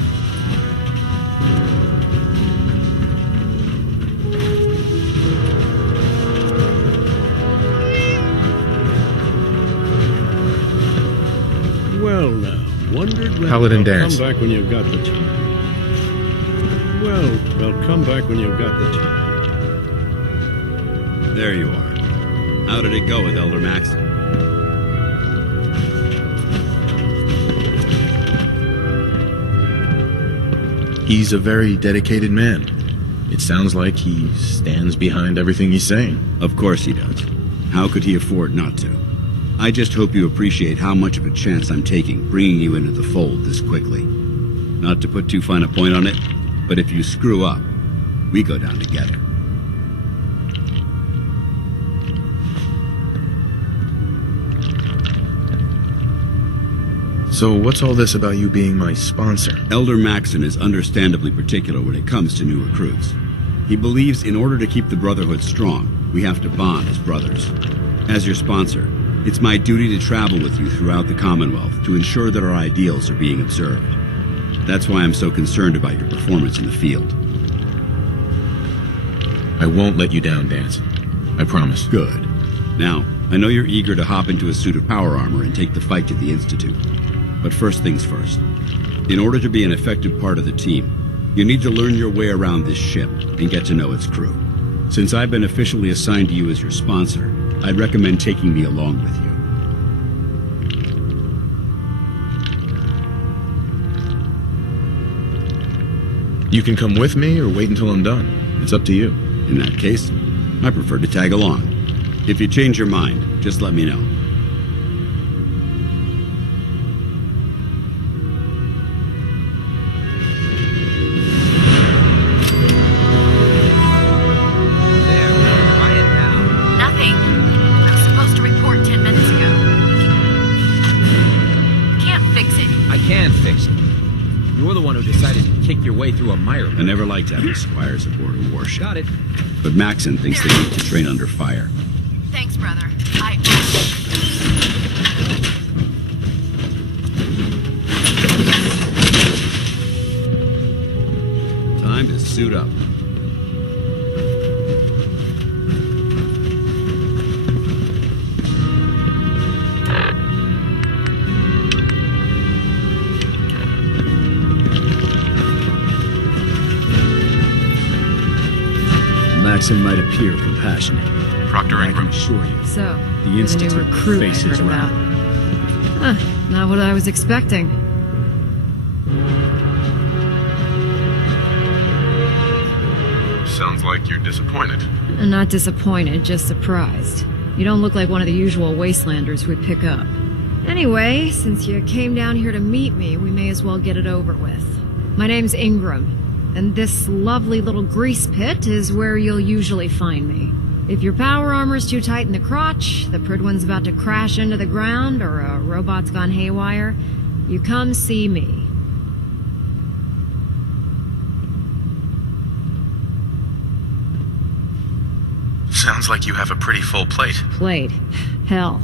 Well, now, wondered when Paladin they'll Dance. come back when you've got the time. Well, they'll come back when you've got the time. There you are. How did it go with Elder Maxon? He's a very dedicated man. It sounds like he stands behind everything he's saying. Of course he does. How could he afford not to? I just hope you appreciate how much of a chance I'm taking bringing you into the fold this quickly. Not to put too fine a point on it, but if you screw up, we go down together. So what's all this about you being my sponsor? Elder Maxon is understandably particular when it comes to new recruits. He believes in order to keep the Brotherhood strong, we have to bond as brothers. As your sponsor, it's my duty to travel with you throughout the Commonwealth to ensure that our ideals are being observed. That's why I'm so concerned about your performance in the field. I won't let you down, Dance. I promise. Good. Now, I know you're eager to hop into a suit of power armor and take the fight to the Institute. But first things first. In order to be an effective part of the team, you need to learn your way around this ship and get to know its crew. Since I've been officially assigned to you as your sponsor, I'd recommend taking me along with you. You can come with me or wait until I'm done. It's up to you. In that case, I prefer to tag along. If you change your mind, just let me know. Nothing. I was supposed to report 10 minutes ago. Can't fix it. I can fix it. You're the one who decided to kick your way through a mire. I never liked having squires aboard a warship. Got it. But Maxon thinks they need to train under fire. Thanks, brother. Time to suit up. Maxon might appear compassionate. Proctor I Ingram. can assure you. So, The you're the new Institute recruit I faces heard about. around. Huh, not what I was expecting. Sounds like you're disappointed. Not disappointed, just surprised. You don't look like one of the usual wastelanders we'd pick up. Anyway, since you came down here to meet me, we may as well get it over with. My name's Ingram, and this lovely little grease pit is where you'll usually find me. If your power armor's too tight in the crotch, the Pridwin's about to crash into the ground, or a robot's gone haywire, you come see me. Sounds like you have a pretty full plate. Plate? Hell,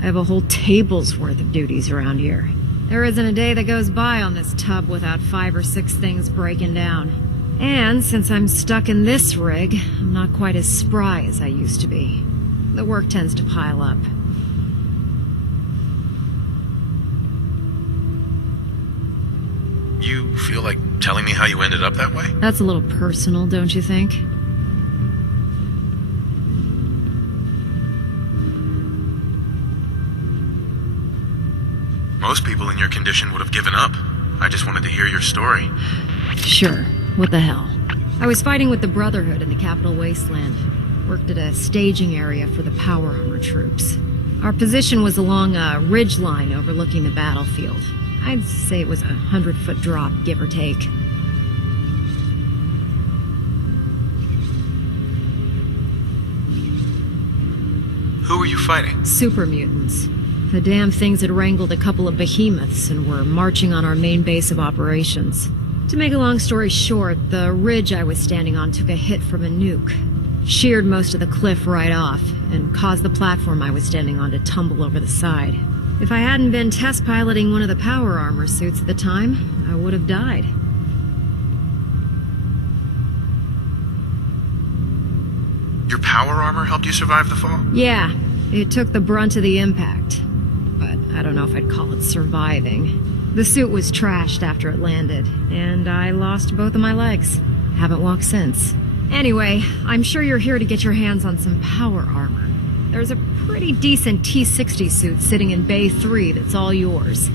I have a whole table's worth of duties around here. There isn't a day that goes by on this tub without 5 or 6 things breaking down. And since I'm stuck in this rig, I'm not quite as spry as I used to be. The work tends to pile up. You feel like telling me how you ended up that way? That's a little personal, don't you think? Most people in your condition would have given up. I just wanted to hear your story. Sure. What the hell? I was fighting with the Brotherhood in the Capital Wasteland. Worked at a staging area for the power armor troops. Our position was along a ridge line overlooking the battlefield. I'd say it was a 100-foot drop, give or take. Who were you fighting? Super mutants. The damn things had wrangled a couple of behemoths and were marching on our main base of operations. To make a long story short, the ridge I was standing on took a hit from a nuke. Sheared most of the cliff right off, and caused the platform I was standing on to tumble over the side. If I hadn't been test piloting one of the power armor suits at the time, I would have died. Your power armor helped you survive the fall? Yeah, it took the brunt of the impact. But I don't know if I'd call it surviving. The suit was trashed after it landed, and I lost both of my legs. Haven't walked since. Anyway, I'm sure you're here to get your hands on some power armor. There's a pretty decent T-60 suit sitting in Bay 3 that's all yours.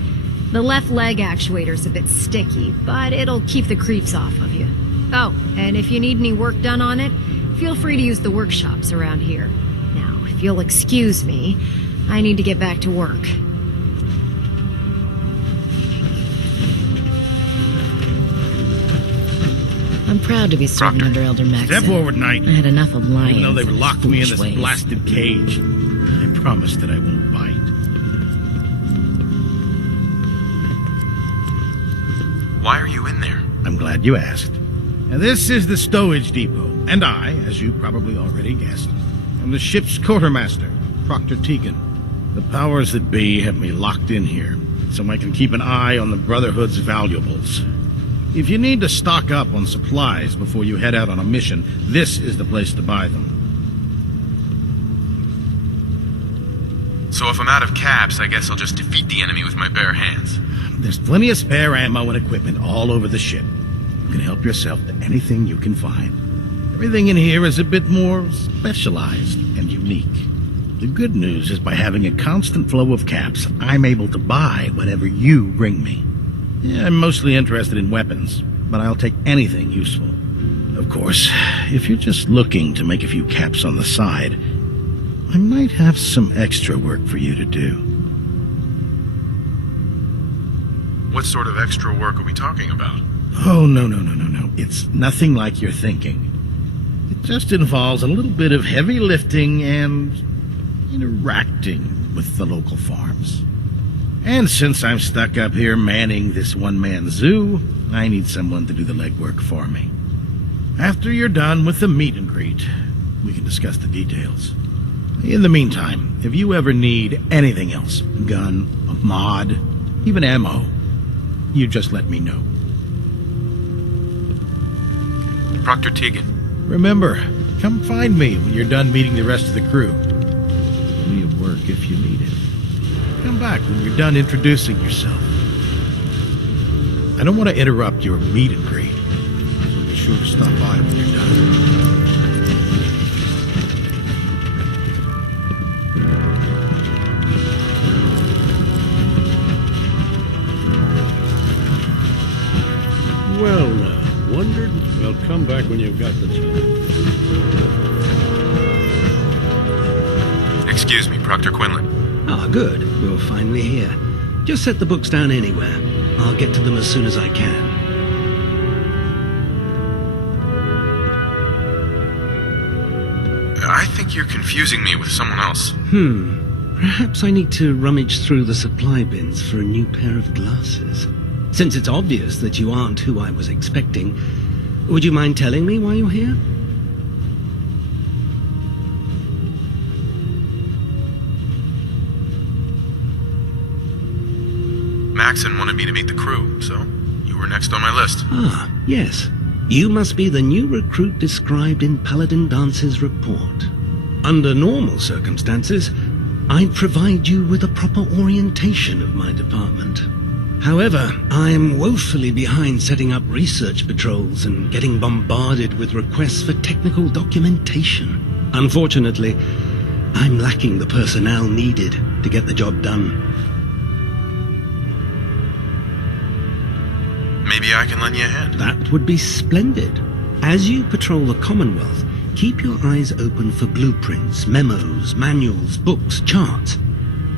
The left leg actuator's a bit sticky, but it'll keep the creeps off of you. Oh, and if you need any work done on it, feel free to use the workshops around here. Now, if you'll excuse me, I need to get back to work. I'm proud to be serving under Elder Maxon. Step forward, Knight. I had enough of lying. Even though they've locked me in this ways. blasted cage, I promise that I won't bite. Why are you in there? I'm glad you asked. Now, this is the stowage depot, and I, as you probably already guessed, am the ship's quartermaster, Proctor Tegan. The powers that be have me locked in here, so I can keep an eye on the Brotherhood's valuables. If you need to stock up on supplies before you head out on a mission, this is the place to buy them. So if I'm out of caps, I guess I'll just defeat the enemy with my bare hands. There's plenty of spare ammo and equipment all over the ship. You can help yourself to anything you can find. Everything in here is a bit more specialized and unique. The good news is by having a constant flow of caps, I'm able to buy whatever you bring me. Yeah, I'm mostly interested in weapons, but I'll take anything useful. Of course, if you're just looking to make a few caps on the side, I might have some extra work for you to do. What sort of extra work are we talking about? Oh, no. It's nothing like you're thinking. It just involves a little bit of heavy lifting and interacting with the local farms. And since I'm stuck up here manning this one-man zoo, I need someone to do the legwork for me. After you're done with the meet and greet, we can discuss the details. In the meantime, if you ever need anything else, a gun, a mod, even ammo, you just let me know. Proctor Tegan. Remember, come find me when you're done meeting the rest of the crew. Plenty of work if you need it. Come back when you're done introducing yourself. I don't want to interrupt your meet and greet, so be sure to stop by when you're done. Well, wondered? Well, come back when you've got the time. Excuse me, Proctor Quinlan. Ah, good. You're finally here. Just set the books down anywhere. I'll get to them as soon as I can. I think you're confusing me with someone else. Perhaps I need to rummage through the supply bins for a new pair of glasses. Since it's obvious that you aren't who I was expecting, would you mind telling me why you're here? Maxon wanted me to meet the crew, so you were next on my list. Ah, yes. You must be the new recruit described in Paladin Dance's report. Under normal circumstances, I'd provide you with a proper orientation of my department. However, I'm woefully behind setting up research patrols and getting bombarded with requests for technical documentation. Unfortunately, I'm lacking the personnel needed to get the job done. Maybe I can lend you a hand. That would be splendid. As you patrol the Commonwealth, keep your eyes open for blueprints, memos, manuals, books, charts.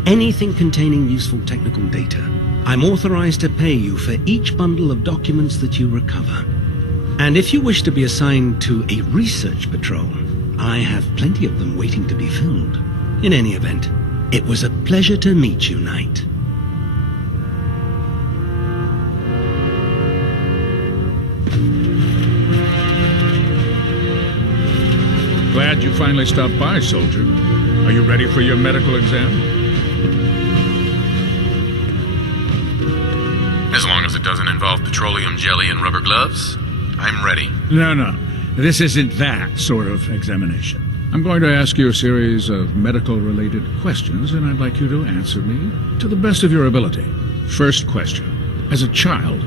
Anything containing useful technical data. I'm authorized to pay you for each bundle of documents that you recover. And if you wish to be assigned to a research patrol, I have plenty of them waiting to be filled. In any event, it was a pleasure to meet you, Knight. Glad you finally stopped by, soldier. Are you ready for your medical exam? As long as it doesn't involve petroleum jelly and rubber gloves, I'm ready. No. This isn't that sort of examination. I'm going to ask you a series of medical-related questions, and I'd like you to answer me to the best of your ability. First question. As a child,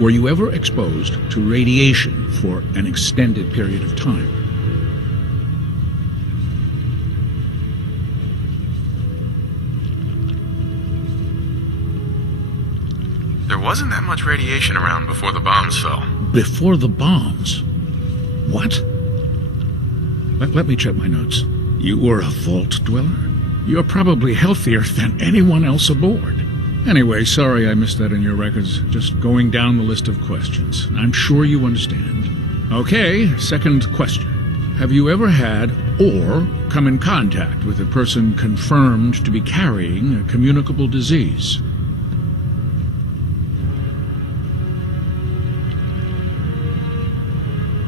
were you ever exposed to radiation for an extended period of time? There wasn't that much radiation around before the bombs fell. Before the bombs? What? Let me check my notes. You were a vault dweller? You're probably healthier than anyone else aboard. Anyway, sorry I missed that in your records. Just going down the list of questions. I'm sure you understand. Okay, second question. Have you ever had or come in contact with a person confirmed to be carrying a communicable disease?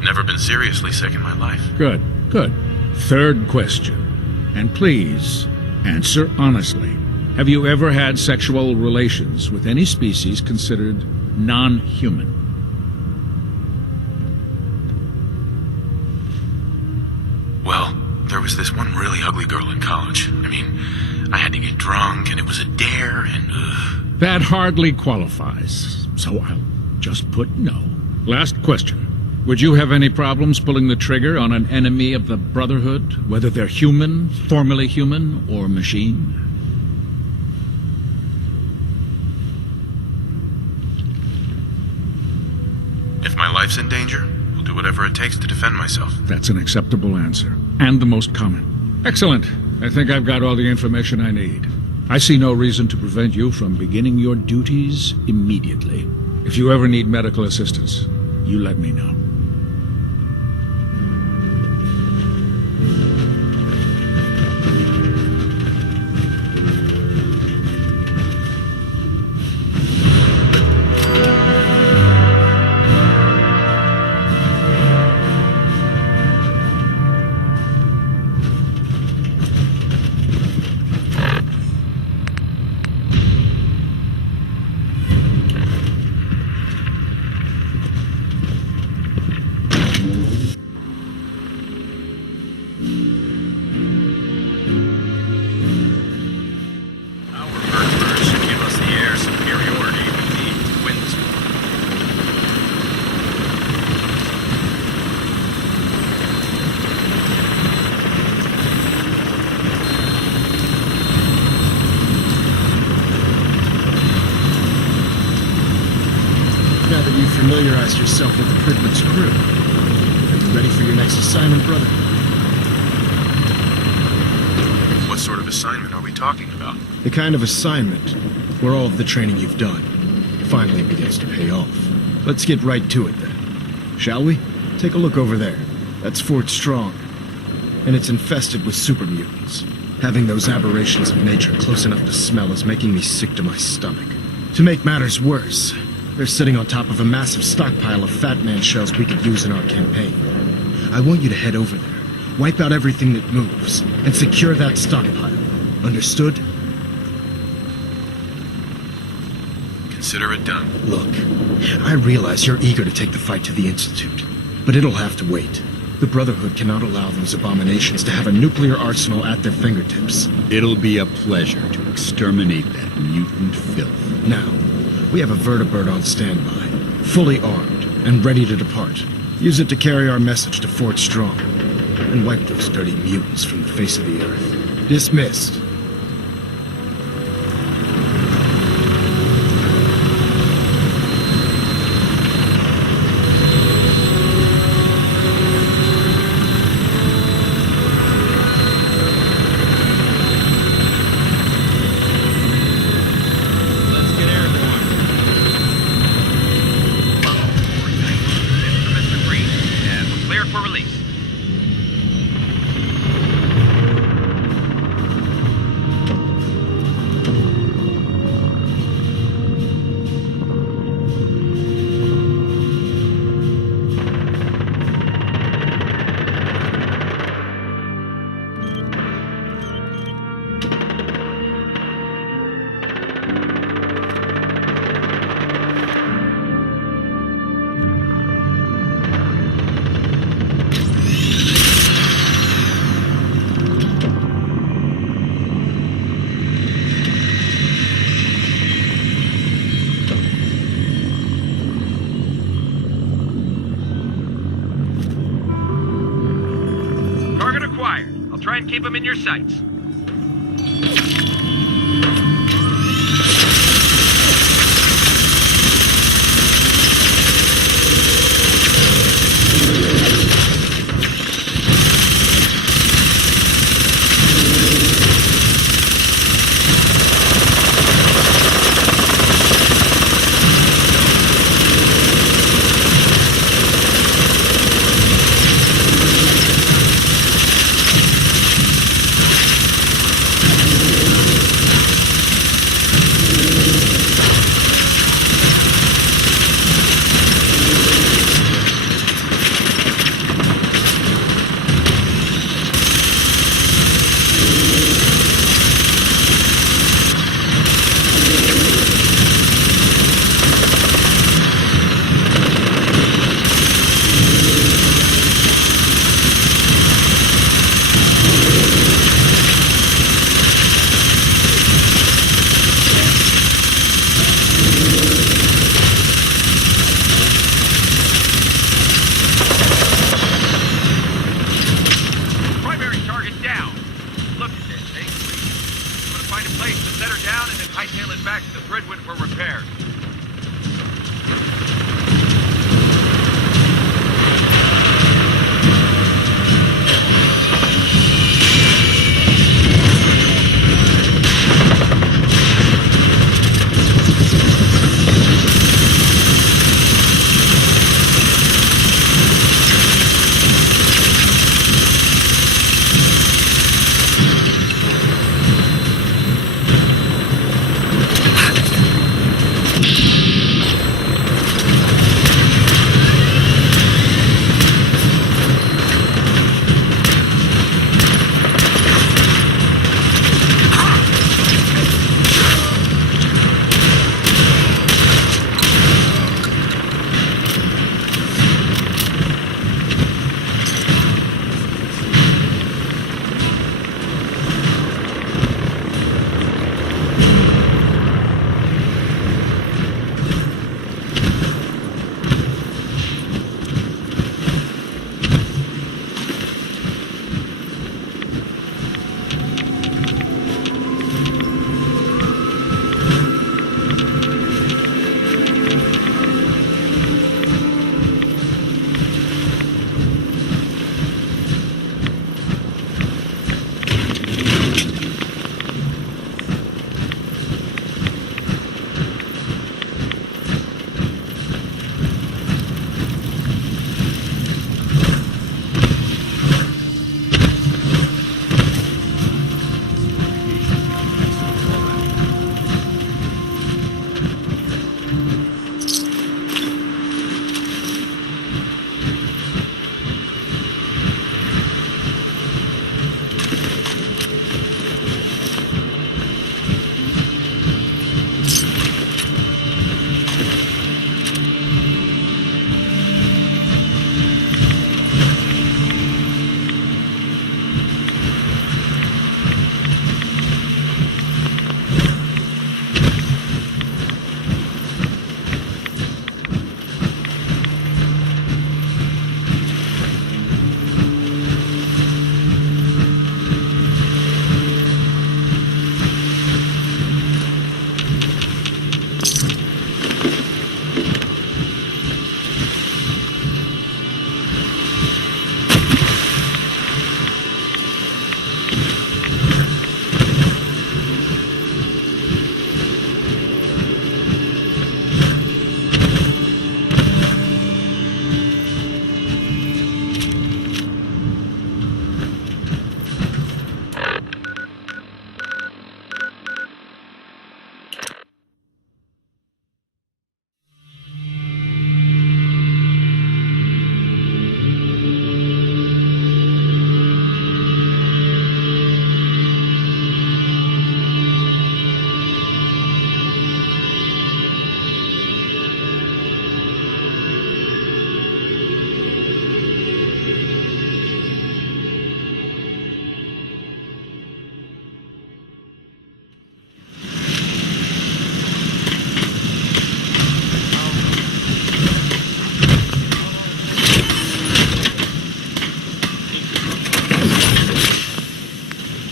Never been seriously sick in my life. Good. Third question. And please, answer honestly. Have you ever had sexual relations with any species considered non-human? Well, there was this one really ugly girl in college. I mean, I had to get drunk, and it was a dare, and That hardly qualifies, so I'll just put no. Last question. Would you have any problems pulling the trigger on an enemy of the Brotherhood, whether they're human, formerly human, or machine? if my life's in danger, I'll do whatever it takes to defend myself. That's an acceptable answer, and the most common. Excellent. I think I've got all the information I need. I see no reason to prevent you from beginning your duties immediately. If you ever need medical assistance, you let me know. Now that you've familiarized yourself with the Pridman's crew, are you ready for your next assignment, brother? What sort of assignment are we talking about? The kind of assignment where all of the training you've done finally begins to pay off. Let's get right to it then. Shall we? Take a look over there. That's Fort Strong. And it's infested with super mutants. Having those aberrations of nature close enough to smell is making me sick to my stomach. To make matters worse, they're sitting on top of a massive stockpile of Fat Man shells we could use in our campaign. I want you to head over there, wipe out everything that moves, and secure that stockpile. Understood? Consider it done. Look, I realize you're eager to take the fight to the Institute, but it'll have to wait. The Brotherhood cannot allow those abominations to have a nuclear arsenal at their fingertips. It'll be a pleasure to exterminate that mutant filth. Now, we have a vertibird on standby, fully armed and ready to depart. Use it to carry our message to Fort Strong and wipe those dirty mutants from the face of the earth. Dismissed. Try and keep them in your sights.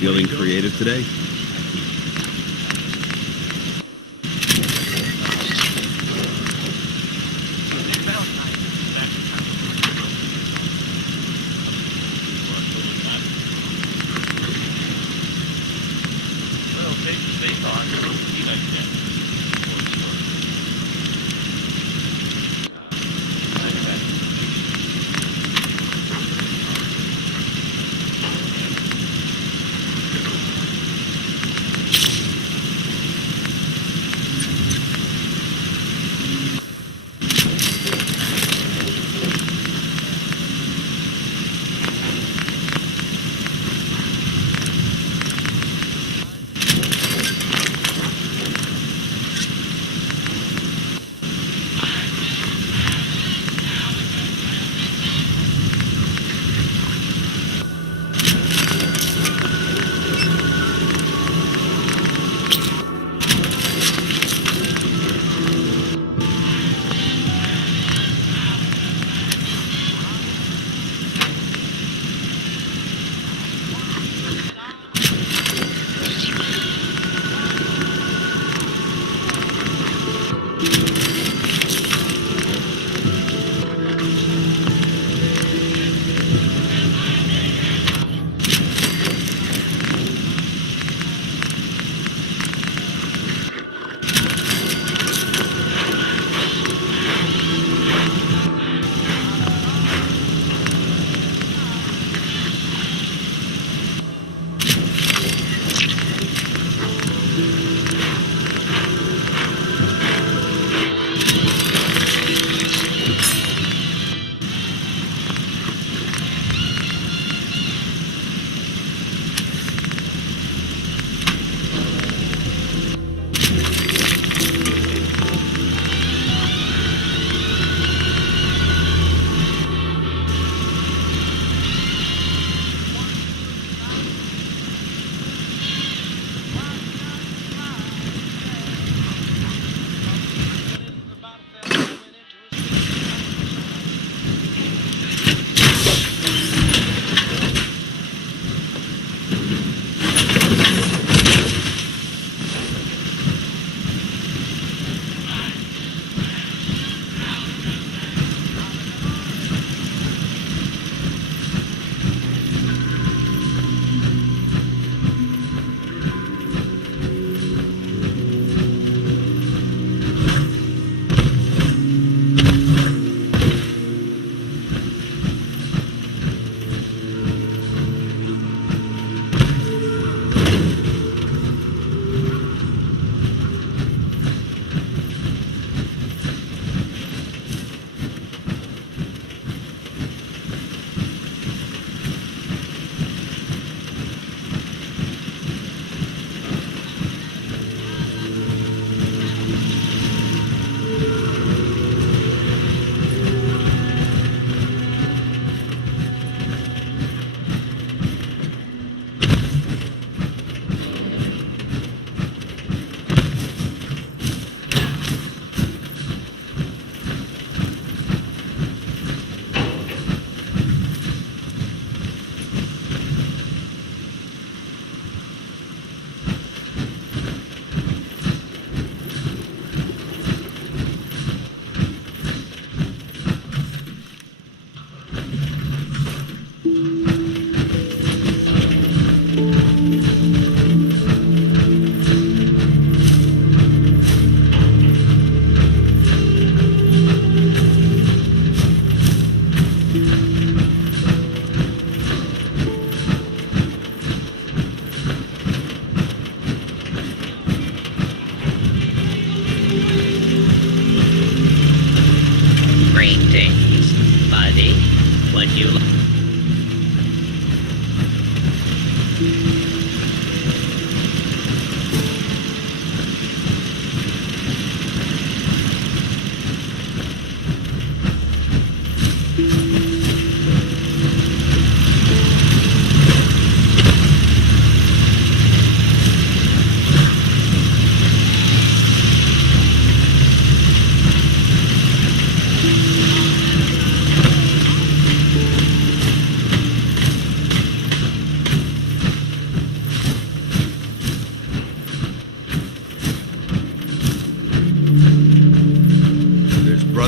Feeling creative today?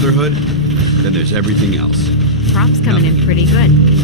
Brotherhood, then there's everything else. Prop's coming in pretty good.